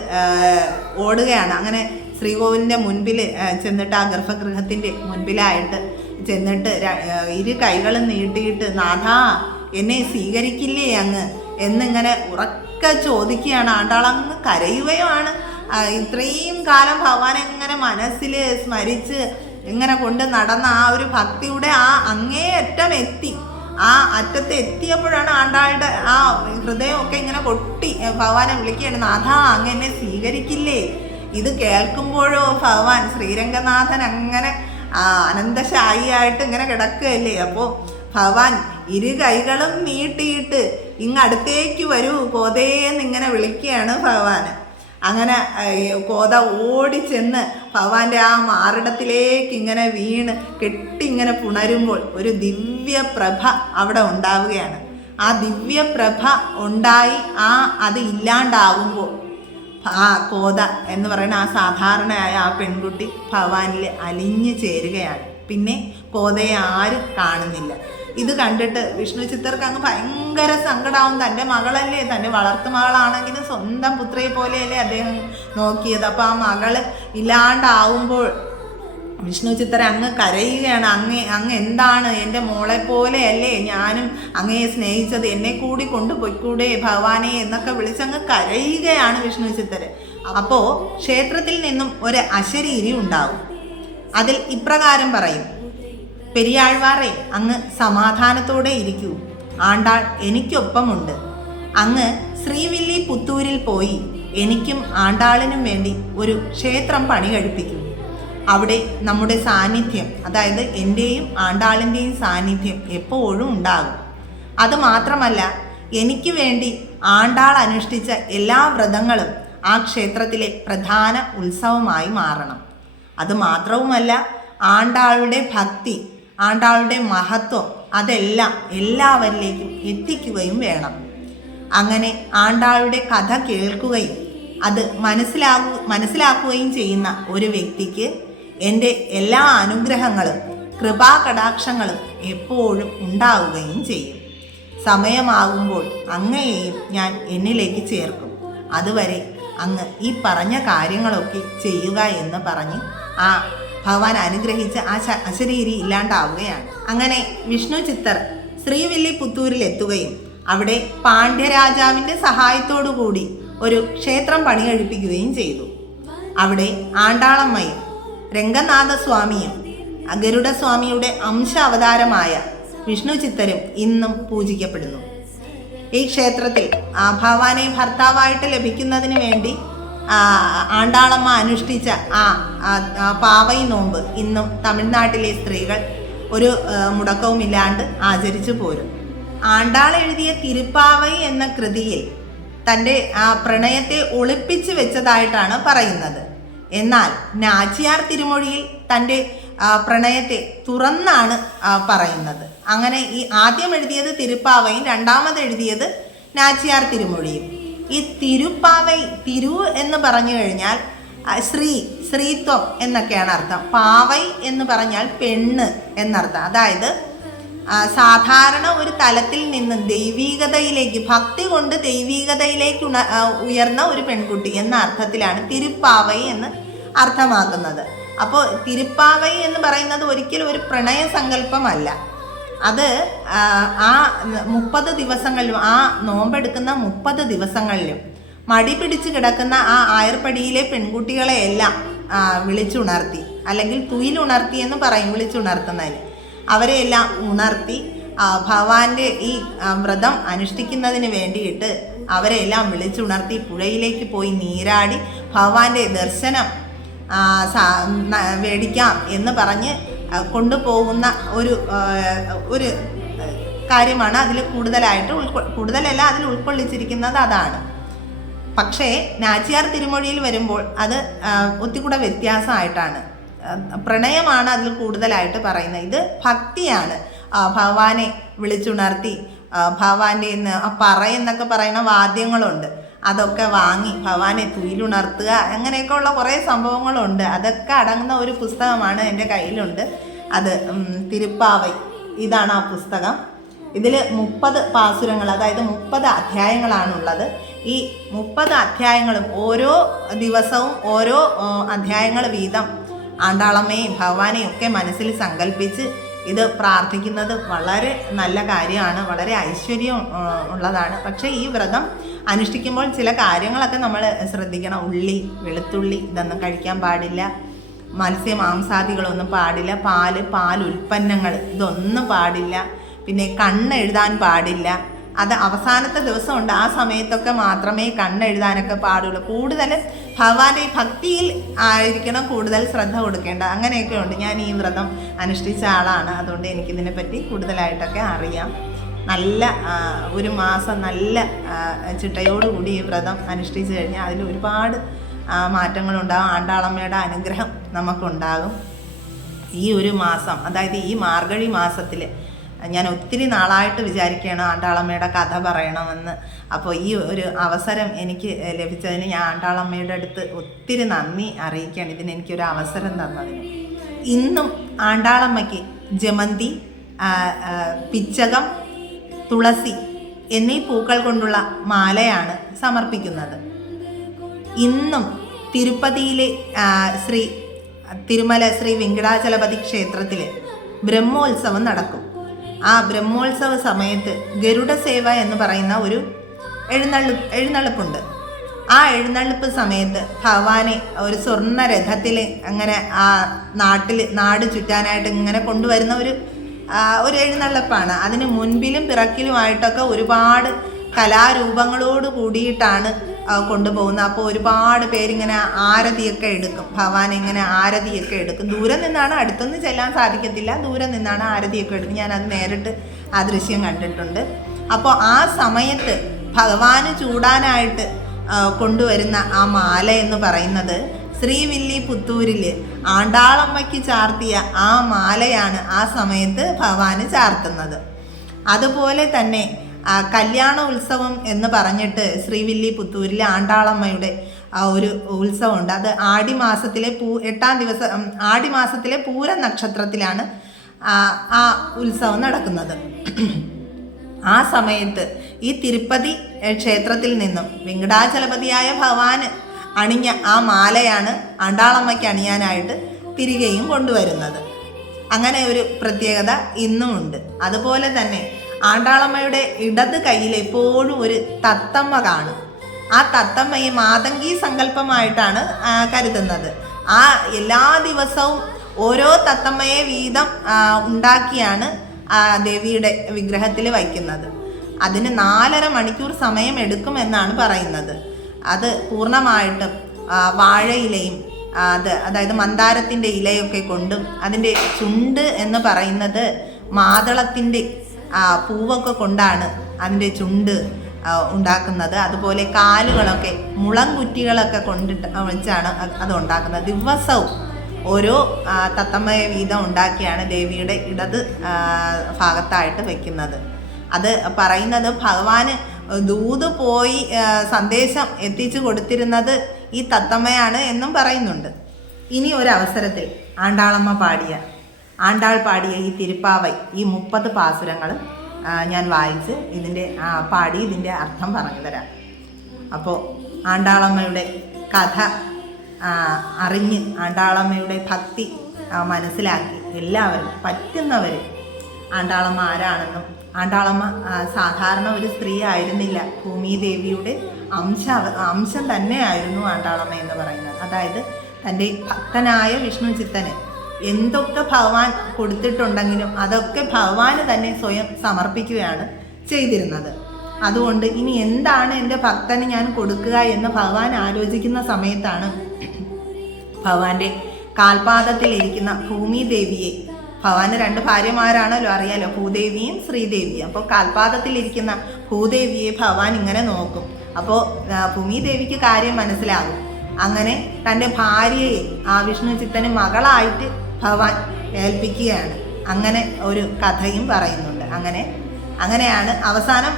ഓടുകയാണ്. അങ്ങനെ ശ്രീകോവിലിൻ്റെ മുൻപിൽ ചെന്നിട്ട് ആ ഗർഭഗൃഹത്തിൻ്റെ മുൻപിലായിട്ട് ചെന്നിട്ട് ഇരു കൈകളും നീട്ടിയിട്ട് നാഥാ എന്നെ സ്വീകരിക്കില്ലേ അങ്ങ് എന്നിങ്ങനെ ഉറക്കെ ചോദിക്കുകയാണ്. ആണ്ടാൾ അങ്ങ് കരയുകയുമാണ്. ഇത്രയും കാലം ഭഗവാനെ ഇങ്ങനെ മനസ്സിൽ സ്മരിച്ച് ഇങ്ങനെ കൊണ്ട് നടന്ന ആ ഒരു ഭക്തിയുടെ ആ അങ്ങേയറ്റം എത്തി. ആ അറ്റത്ത് എത്തിയപ്പോഴാണ് ആണ്ടാളുടെ ആ ഹൃദയമൊക്കെ ഇങ്ങനെ കൊട്ടി ഭഗവാനെ വിളിക്കുകയാണ്. നാഥാ അങ്ങ് എന്നെ സ്വീകരിക്കില്ലേ? ഇത് കേൾക്കുമ്പോഴോ ഭഗവാൻ ശ്രീരംഗനാഥൻ അങ്ങനെ അനന്തശായിയായിട്ട് ഇങ്ങനെ കിടക്കുകയല്ലേ. അപ്പോൾ ഭഗവാൻ ഇരു കൈകളും നീട്ടിയിട്ട് ഇങ്ങടുത്തേക്ക് വരൂ കോതേന്നിങ്ങനെ വിളിക്കുകയാണ് ഭഗവാൻ. അങ്ങനെ കോത ഓടിച്ചെന്ന് ഭഗവാന്റെ ആ മാറിടത്തിലേക്ക് ഇങ്ങനെ വീണ് കെട്ടിങ്ങനെ പുണരുമ്പോൾ ഒരു ദിവ്യപ്രഭ അവിടെ ഉണ്ടാവുകയാണ്. ആ ദിവ്യപ്രഭ ഉണ്ടായി അത് ഇല്ലാണ്ടാകുമ്പോൾ ആ കോത എന്ന് പറയുന്ന ആ സാധാരണയായ ആ പെൺകുട്ടി ഭഗവാനിൽ അലിഞ്ഞു ചേരുകയാണ്. പിന്നെ കോതയെ ആരും കാണുന്നില്ല. ഇത് കണ്ടിട്ട് വിഷ്ണു ചിത്തർക്ക് അങ്ങ് ഭയങ്കര സങ്കടമാവും. തൻ്റെ മകളല്ലേ, തൻ്റെ വളർത്തു മകളാണെങ്കിലും സ്വന്തം പുത്രിയെ പോലെയല്ലേ അദ്ദേഹം നോക്കിയത്. അപ്പോൾ ആ മകൾ ഇല്ലാണ്ടാവുമ്പോൾ വിഷ്ണു ചിത്തർ അങ്ങ് കരയുകയാണ്. അങ്ങ് എന്താണ് എൻ്റെ മോളെ പോലെയല്ലേ ഞാനും അങ്ങയെ സ്നേഹിച്ചത്, എന്നെ കൂടി കൊണ്ടുപോയിക്കൂടെ ഭഗവാനെ എന്നൊക്കെ വിളിച്ചങ്ങ് കരയുകയാണ് വിഷ്ണു ചിത്തർ. അപ്പോൾ ക്ഷേത്രത്തിൽ നിന്നും ഒരു അശരീരി ഉണ്ടാവും. അതിൽ ഇപ്രകാരം പറയും: പെരിയാഴ്വാറെ അങ്ങ് സമാധാനത്തോടെ ഇരിക്കൂ. ആണ്ടാൾ എനിക്കൊപ്പമുണ്ട്. അങ്ങ് ശ്രീവില്ലി പുത്തൂരിൽ പോയി എനിക്കും ആണ്ടാളിനും വേണ്ടി ഒരു ക്ഷേത്രം പണി കഴിപ്പിക്കൂ. അവിടെ നമ്മുടെ സാന്നിധ്യം, അതായത് എൻ്റെയും ആണ്ടാളിൻ്റെയും സാന്നിധ്യം എപ്പോഴും ഉണ്ടാകും. അതുമാത്രമല്ല, എനിക്ക് വേണ്ടി ആണ്ടാൾ അനുഷ്ഠിച്ച എല്ലാ വ്രതങ്ങളും ആ ക്ഷേത്രത്തിലെ പ്രധാന ഉത്സവമായി മാറണം. അതുമാത്രവുമല്ല, ആണ്ടാളുടെ ഭക്തി, ആണ്ടാളുടെ മഹത്വം അതെല്ലാം എല്ലാവരിലേക്കും എത്തിക്കുകയും വേണം. അങ്ങനെ ആണ്ടാളുടെ കഥ കേൾക്കുകയും അത് മനസ്സിലാക്കുകയും ചെയ്യുന്ന ഒരു വ്യക്തിക്ക് എൻ്റെ എല്ലാ അനുഗ്രഹങ്ങളും കൃപാകടാക്ഷങ്ങളും എപ്പോഴും ഉണ്ടാവുകയും ചെയ്യും. സമയമാകുമ്പോൾ അങ്ങയെയും ഞാൻ എന്നിലേക്ക് ചേർക്കും. അതുവരെ അങ്ങ് ഈ പറഞ്ഞ കാര്യങ്ങളൊക്കെ ചെയ്യുക എന്ന് പറഞ്ഞ് ആ ഭഗവാൻ അനുഗ്രഹിച്ച് ആ അശരീരി ഇല്ലാണ്ടാവുകയാണ്. അങ്ങനെ വിഷ്ണു ചിത്തർ ശ്രീവില്ലി പുത്തൂരിൽ എത്തുകയും അവിടെ പാണ്ഡ്യരാജാവിൻ്റെ സഹായത്തോടുകൂടി ഒരു ക്ഷേത്രം പണി കഴിപ്പിക്കുകയും ചെയ്തു. അവിടെ ആണ്ടാളമ്മയും രംഗനാഥസ്വാമിയും ഗരുഡസ്വാമിയുടെ അംശ അവതാരമായ വിഷ്ണു ചിത്തരും ഇന്നും പൂജിക്കപ്പെടുന്നു. ഈ ക്ഷേത്രത്തിൽ ഭഗവാനെ ഭർത്താവായിട്ട് ലഭിക്കുന്നതിന് വേണ്ടി ആണ്ടാളമ്മ അനുഷ്ഠിച്ച പാവൈ നോമ്പ് ഇന്നും തമിഴ്നാട്ടിലെ സ്ത്രീകൾ ഒരു മുടക്കവുമില്ലാണ്ട് ആചരിച്ചു പോരും. ആണ്ടാൾ എഴുതിയ തിരുപ്പാവൈ എന്ന കൃതിയിൽ തൻ്റെ പ്രണയത്തെ ഒളിപ്പിച്ച് വെച്ചതായിട്ടാണ് പറയുന്നത്. എന്നാൽ നാച്ചിയാർ തിരുമൊഴിയിൽ തൻ്റെ പ്രണയത്തെ തുറന്നാണ് പറയുന്നത്. അങ്ങനെ ഈ ആദ്യം എഴുതിയത് തിരുപ്പാവയും രണ്ടാമത് എഴുതിയത് നാച്ചിയാർ തിരുമൊഴിയും. ഈ തിരുപ്പാവൈ, തിരു എന്ന് പറഞ്ഞു കഴിഞ്ഞാൽ സ്ത്രീത്വം എന്നൊക്കെയാണ് അർത്ഥം. പാവൈ എന്ന് പറഞ്ഞാൽ പെണ്ണ് എന്നർത്ഥം. അതായത് സാധാരണ ഒരു തലത്തിൽ നിന്ന് ദൈവീകതയിലേക്ക്, ഭക്തി കൊണ്ട് ദൈവീകതയിലേക്ക് ഉയർന്ന ഒരു പെൺകുട്ടി എന്ന അർത്ഥത്തിലാണ് തിരുപ്പാവൈ എന്ന് അർത്ഥമാക്കുന്നത്. അപ്പോൾ തിരുപ്പാവൈ എന്ന് പറയുന്നത് ഒരിക്കലും ഒരു പ്രണയ സങ്കല്പമല്ല. അത് ആ 30 ദിവസങ്ങളിലും, ആ നോമ്പെടുക്കുന്ന 30 ദിവസങ്ങളിലും മടി പിടിച്ച് കിടക്കുന്ന ആ ആയർപ്പടിയിലെ പെൺകുട്ടികളെയെല്ലാം വിളിച്ചുണർത്തി, അല്ലെങ്കിൽ തുയിലുണർത്തി എന്ന് പറയും വിളിച്ചുണർത്തുന്നതിന്. അവരെയെല്ലാം ഉണർത്തി ഭഗവാന്റെ ഈ വ്രതം അനുഷ്ഠിക്കുന്നതിന് വേണ്ടിയിട്ട് അവരെല്ലാം വിളിച്ചുണർത്തി പുഴയിലേക്ക് പോയി നീരാടി ഭഗവാന്റെ ദർശനം മേടിക്കാം എന്ന് പറഞ്ഞ് കൊണ്ടുപോകുന്ന ഒരു കാര്യമാണ് അതിൽ കൂടുതലായിട്ട് കൂടുതലല്ല അതിൽ ഉൾക്കൊള്ളിച്ചിരിക്കുന്നത് അതാണ്. പക്ഷേ നാച്ചിയാർ തിരുമൊഴിയിൽ വരുമ്പോൾ അത് ഒത്തിരി വ്യത്യാസമായിട്ടാണ്. പ്രണയമാണ് അതിൽ കൂടുതലായിട്ട് പറയുന്നത്. ഇത് ഭക്തിയാണ്. ഭഗവാനെ വിളിച്ചുണർത്തി ഭഗവാന്റെ എന്നൊക്കെ പറയുന്ന വാദ്യങ്ങളുണ്ട്, അതൊക്കെ വാങ്ങി ഭഗവാനെ തുയിലുണർത്തുക, അങ്ങനെയൊക്കെ ഉള്ള കുറേ സംഭവങ്ങളുണ്ട്. അതൊക്കെ അടങ്ങുന്ന ഒരു പുസ്തകമാണ് എൻ്റെ കയ്യിലുണ്ട്. അത് തിരുപ്പാവൈ, ഇതാണ് ആ പുസ്തകം. ഇതിൽ 30 പാസുരങ്ങൾ, അതായത് 30 അധ്യായങ്ങളാണുള്ളത്. ഈ 30 അധ്യായങ്ങളും ഓരോ ദിവസവും ഓരോ അധ്യായങ്ങൾ വീതം ആണ്ടാളമ്മയും ഭഗവാനെയും ഒക്കെ മനസ്സിൽ സങ്കല്പിച്ച് ഇത് പ്രാർത്ഥിക്കുന്നത് വളരെ നല്ല കാര്യമാണ്, വളരെ ഐശ്വര്യം ഉള്ളതാണ്. പക്ഷേ ഈ വ്രതം അനുഷ്ഠിക്കുമ്പോൾ ചില കാര്യങ്ങളൊക്കെ നമ്മൾ ശ്രദ്ധിക്കണം. ഉള്ളി, വെളുത്തുള്ളി ഇതൊന്നും കഴിക്കാൻ പാടില്ല. മത്സ്യമാംസാദികളൊന്നും പാടില്ല. പാലുൽപ്പന്നങ്ങൾ ഇതൊന്നും പാടില്ല. പിന്നെ കണ്ണെഴുതാൻ പാടില്ല. അത് അവസാനത്തെ ദിവസമുണ്ട്, ആ സമയത്തൊക്കെ മാത്രമേ കണ്ണെഴുതാനൊക്കെ പാടുള്ളൂ. കൂടുതൽ ഭഗവാന്റെ ഭക്തിയിൽ ആയിരിക്കണം കൂടുതൽ ശ്രദ്ധ കൊടുക്കേണ്ടത്. അങ്ങനെയൊക്കെ ഉണ്ട്. ഞാൻ ഈ വ്രതം അനുഷ്ഠിച്ച ആളാണ്, അതുകൊണ്ട് എനിക്കിതിനെപ്പറ്റി കൂടുതലായിട്ടൊക്കെ അറിയാം. നല്ല ഒരു മാസം നല്ല ചിട്ടയോടുകൂടി ഈ വ്രതം അനുഷ്ഠിച്ചു കഴിഞ്ഞാൽ അതിൽ ഒരുപാട് മാറ്റങ്ങളുണ്ടാകും. ആണ്ടാളമ്മയുടെ അനുഗ്രഹം നമുക്കുണ്ടാകും. ഈ ഒരു മാസം, അതായത് ഈ മാർഗഴി മാസത്തിൽ ഞാൻ ഒത്തിരി നാളായിട്ട് വിചാരിക്കുകയാണ് ആണ്ടാളമ്മയുടെ കഥ പറയണമെന്ന്. അപ്പോൾ ഈ ഒരു അവസരം എനിക്ക് ലഭിച്ചതിന് ഞാൻ ആണ്ടാളമ്മയുടെ അടുത്ത് ഒത്തിരി നന്ദി അറിയിക്കുകയാണ്, ഇതിനെനിക്കൊരു അവസരം തന്നതിന്. ഇന്നും ആണ്ടാളമ്മയ്ക്ക് ജമന്തി, പിച്ചകം, തുളസി എന്നീ പൂക്കൾ കൊണ്ടുള്ള മാലയാണ് സമർപ്പിക്കുന്നത്. ഇന്നും തിരുപ്പതിയിലെ തിരുമല ശ്രീ വെങ്കടാചലപതി ക്ഷേത്രത്തിൽ ബ്രഹ്മോത്സവം നടക്കും. ആ ബ്രഹ്മോത്സവ സമയത്ത് ഗരുഡസേവ എന്ന് പറയുന്ന ഒരു എഴുന്നള്ളിപ്പുണ്ട്. ആ എഴുന്നള്ളിപ്പ് സമയത്ത് ഭഗവാനെ ഒരു സ്വർണ്ണ രഥത്തിൽ അങ്ങനെ ആ നാട് ചുറ്റാനായിട്ട് ഇങ്ങനെ കൊണ്ടുവരുന്ന ഒരു എഴുന്നള്ളിപ്പാണ്. അതിന് മുൻപിലും പിറക്കിലുമായിട്ടൊക്കെ ഒരുപാട് കലാരൂപങ്ങളോട് കൂടിയിട്ടാണ് കൊണ്ടുപോകുന്നത്. അപ്പോൾ ഒരുപാട് പേരിങ്ങനെ ആരതിയൊക്കെ എടുക്കും. ഭഗവാൻ ഇങ്ങനെ ആരതിയൊക്കെ എടുക്കും. ദൂരെ നിന്നാണ്, അടുത്തൊന്നും ചെല്ലാൻ സാധിക്കത്തില്ല. ദൂരെ നിന്നാണ് ആരതിയൊക്കെ എടുക്കും. ഞാനത് നേരിട്ട് ആ ദൃശ്യം കണ്ടിട്ടുണ്ട്. അപ്പോൾ ആ സമയത്ത് ഭഗവാന് ചൂടാനായിട്ട് കൊണ്ടുവരുന്ന ആ മാല എന്ന് പറയുന്നത് ശ്രീവില്ലിപുത്തൂരിൽ ആണ്ടാളമ്മയ്ക്ക് ചാർത്തിയ ആ മാലയാണ് ആ സമയത്ത് ഭഗവാന് ചാർത്തുന്നത്. അതുപോലെ തന്നെ കല്യാണ ഉത്സവം എന്ന് പറഞ്ഞിട്ട് ശ്രീവില്ലിപുത്തൂരിൽ ആണ്ടാളമ്മയുടെ ഒരു ഉത്സവമുണ്ട്. അത് ആടിമാസത്തിലെ 8-ാം ദിവസം, ആടിമാസത്തിലെ പൂര നക്ഷത്രത്തിലാണ് ആ ഉത്സവം നടക്കുന്നത്. ആ സമയത്ത് ഈ തിരുപ്പതി ക്ഷേത്രത്തിൽ നിന്നും വെങ്കടാചലപതിയായ ഭഗവാന് അണിഞ്ഞ ആ മാലയാണ് ആണ്ടാളമ്മയ്ക്ക് അണിയാനായിട്ട് തിരികെയും കൊണ്ടുവരുന്നത്. അങ്ങനെ ഒരു പ്രത്യേകത ഇന്നുമുണ്ട്. അതുപോലെ തന്നെ ആണ്ടാളമ്മയുടെ ഇടത് കയ്യിൽ എപ്പോഴും ഒരു തത്തമ്മ കാണും. ആ തത്തമ്മയെ മാതങ്കി സങ്കല്പമായിട്ടാണ് കരുതുന്നത്. ആ എല്ലാ ദിവസവും ഓരോ തത്തമ്മയെ വീതം ഉണ്ടാക്കിയാണ് ദേവിയുടെ വിഗ്രഹത്തിൽ വയ്ക്കുന്നത്. അതിന് 4.5 മണിക്കൂർ സമയം എടുക്കുമെന്നാണ് പറയുന്നത്. അത് പൂർണ്ണമായിട്ടും വാഴയിലയും അതായത് മന്ദാരത്തിൻ്റെ ഇലയൊക്കെ കൊണ്ടും അതിൻ്റെ ചുണ്ട് എന്ന് പറയുന്നത് മാതളത്തിൻ്റെ പൂവൊക്കെ കൊണ്ടാണ് അതിൻ്റെ ചുണ്ട് ഉണ്ടാക്കുന്നത്. അതുപോലെ കാലുകളൊക്കെ മുളംകുറ്റികളൊക്കെ കൊണ്ടിട്ട് വെച്ചാണ് അത് ഉണ്ടാക്കുന്നത്. ദിവസവും ഓരോ തത്തമ്മയെ വീതം ഉണ്ടാക്കിയാണ് ദേവിയുടെ ഇടത് ഭാഗത്തായിട്ട് വെക്കുന്നത്. അത് പറയുന്നത് ഭഗവാന് ദൂത് പോയി സന്ദേശം എത്തിച്ചു കൊടുത്തിരുന്നത് ഈ തത്തമ്മയാണ് എന്നും പറയുന്നുണ്ട്. ഇനി ഒരവസരത്തിൽ ആണ്ടാൾ പാടിയ ഈ തിരുപ്പാവൈ ഈ 30 പാസുരങ്ങളും ഞാൻ വായിച്ച് പാടി ഇതിൻ്റെ അർത്ഥം പറഞ്ഞു തരാം. അപ്പോൾ ആണ്ടാളമ്മയുടെ കഥ അറിഞ്ഞ് ആണ്ടാളമ്മയുടെ ഭക്തി മനസ്സിലാക്കി എല്ലാവരും പറ്റുന്നവർ ആണ്ടാളമ്മ ആരാണെന്നും, ആണ്ടാളമ്മ സാധാരണ ഒരു സ്ത്രീ ആയിരുന്നില്ല, ഭൂമിദേവിയുടെ അംശം തന്നെയായിരുന്നു ആണ്ടാളമ്മ എന്ന് പറയുന്നത്. അതായത് തൻ്റെ ഭക്തനായ വിഷ്ണു ചിത്തന് എന്തൊക്കെ ഭഗവാൻ കൊടുത്തിട്ടുണ്ടെങ്കിലും അതൊക്കെ ഭഗവാന് തന്നെ സ്വയം സമർപ്പിക്കുകയാണ് ചെയ്തിരുന്നത്. അതുകൊണ്ട് ഇനി എന്താണ് എൻ്റെ ഭക്തന് ഞാൻ കൊടുക്കുക എന്ന് ഭഗവാൻ ആലോചിക്കുന്ന സമയത്താണ് ഭഗവാന്റെ കാൽപാദത്തിലിരിക്കുന്ന ഭൂമിദേവിയെ, ഭഗവാന് 2 ഭാര്യമാരാണല്ലോ, അറിയാലോ, ഭൂദേവിയും ശ്രീദേവിയും. അപ്പോൾ കാൽപാദത്തിലിരിക്കുന്ന ഭൂദേവിയെ ഭഗവാൻ ഇങ്ങനെ നോക്കും. അപ്പോൾ ഭൂമിദേവിക്ക് കാര്യം മനസ്സിലാകും. അങ്ങനെ തൻ്റെ ഭാര്യയെ ആ വിഷ്ണു ചിത്തന് മകളായിട്ട് ഭഗവാൻ ഏൽപ്പിക്കുകയാണ്. അങ്ങനെ ഒരു കഥയും പറയുന്നുണ്ട്. അങ്ങനെയാണ് അവസാനം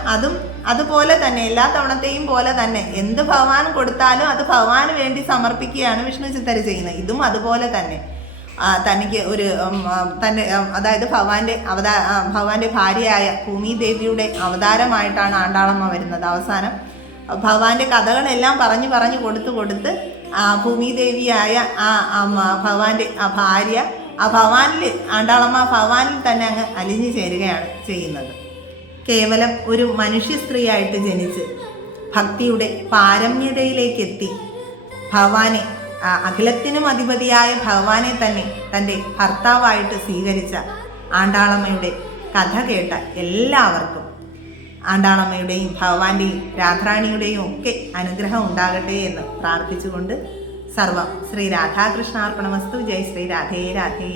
അതുപോലെ തന്നെ എല്ലാ തവണത്തെയും പോലെ തന്നെ എന്ത് ഭഗവാൻ കൊടുത്താലും അത് ഭഗവാന് വേണ്ടി സമർപ്പിക്കുകയാണ് വിഷ്ണു ചിത്തര് ചെയ്യുന്നത്. ഇതും അതുപോലെ തന്നെ തനിക്ക് അതായത് ഭഗവാന്റെ ഭാര്യയായ ഭൂമിദേവിയുടെ അവതാരമായിട്ടാണ് ആണ്ടാളമ്മ വരുന്നത്. അവസാനം ഭഗവാന്റെ കഥകളെല്ലാം പറഞ്ഞു കൊടുത്ത് ഭൂമിദേവിയായ ഭഗവാന്റെ ഭാര്യ ആണ്ടാളമ്മ ഭഗവാനിൽ തന്നെ അങ്ങ് അലിഞ്ഞു ചേരുകയാണ് ചെയ്യുന്നത്. കേവലം ഒരു മനുഷ്യ സ്ത്രീയായിട്ട് ജനിച്ച് ഭക്തിയുടെ പാരമ്യതയിലേക്കെത്തി ഭഗവാനെ, അഖിലത്തിനും അധിപതിയായ ഭഗവാനെ തന്നെ തൻ്റെ ഭർത്താവായിട്ട് സ്വീകരിച്ച ആണ്ടാളമ്മയുടെ കഥ കേട്ട എല്ലാവർക്കും ആണ്ടാളമ്മയുടെയും ഭഗവാന്റെയും രാധാറാണിയുടെയും ഒക്കെ അനുഗ്രഹം ഉണ്ടാകട്ടെ എന്ന് പ്രാർത്ഥിച്ചുകൊണ്ട് സർവം ശ്രീ രാധാകൃഷ്ണാർപ്പണമസ്തു. ജയ് ശ്രീ രാധേ രാധേ.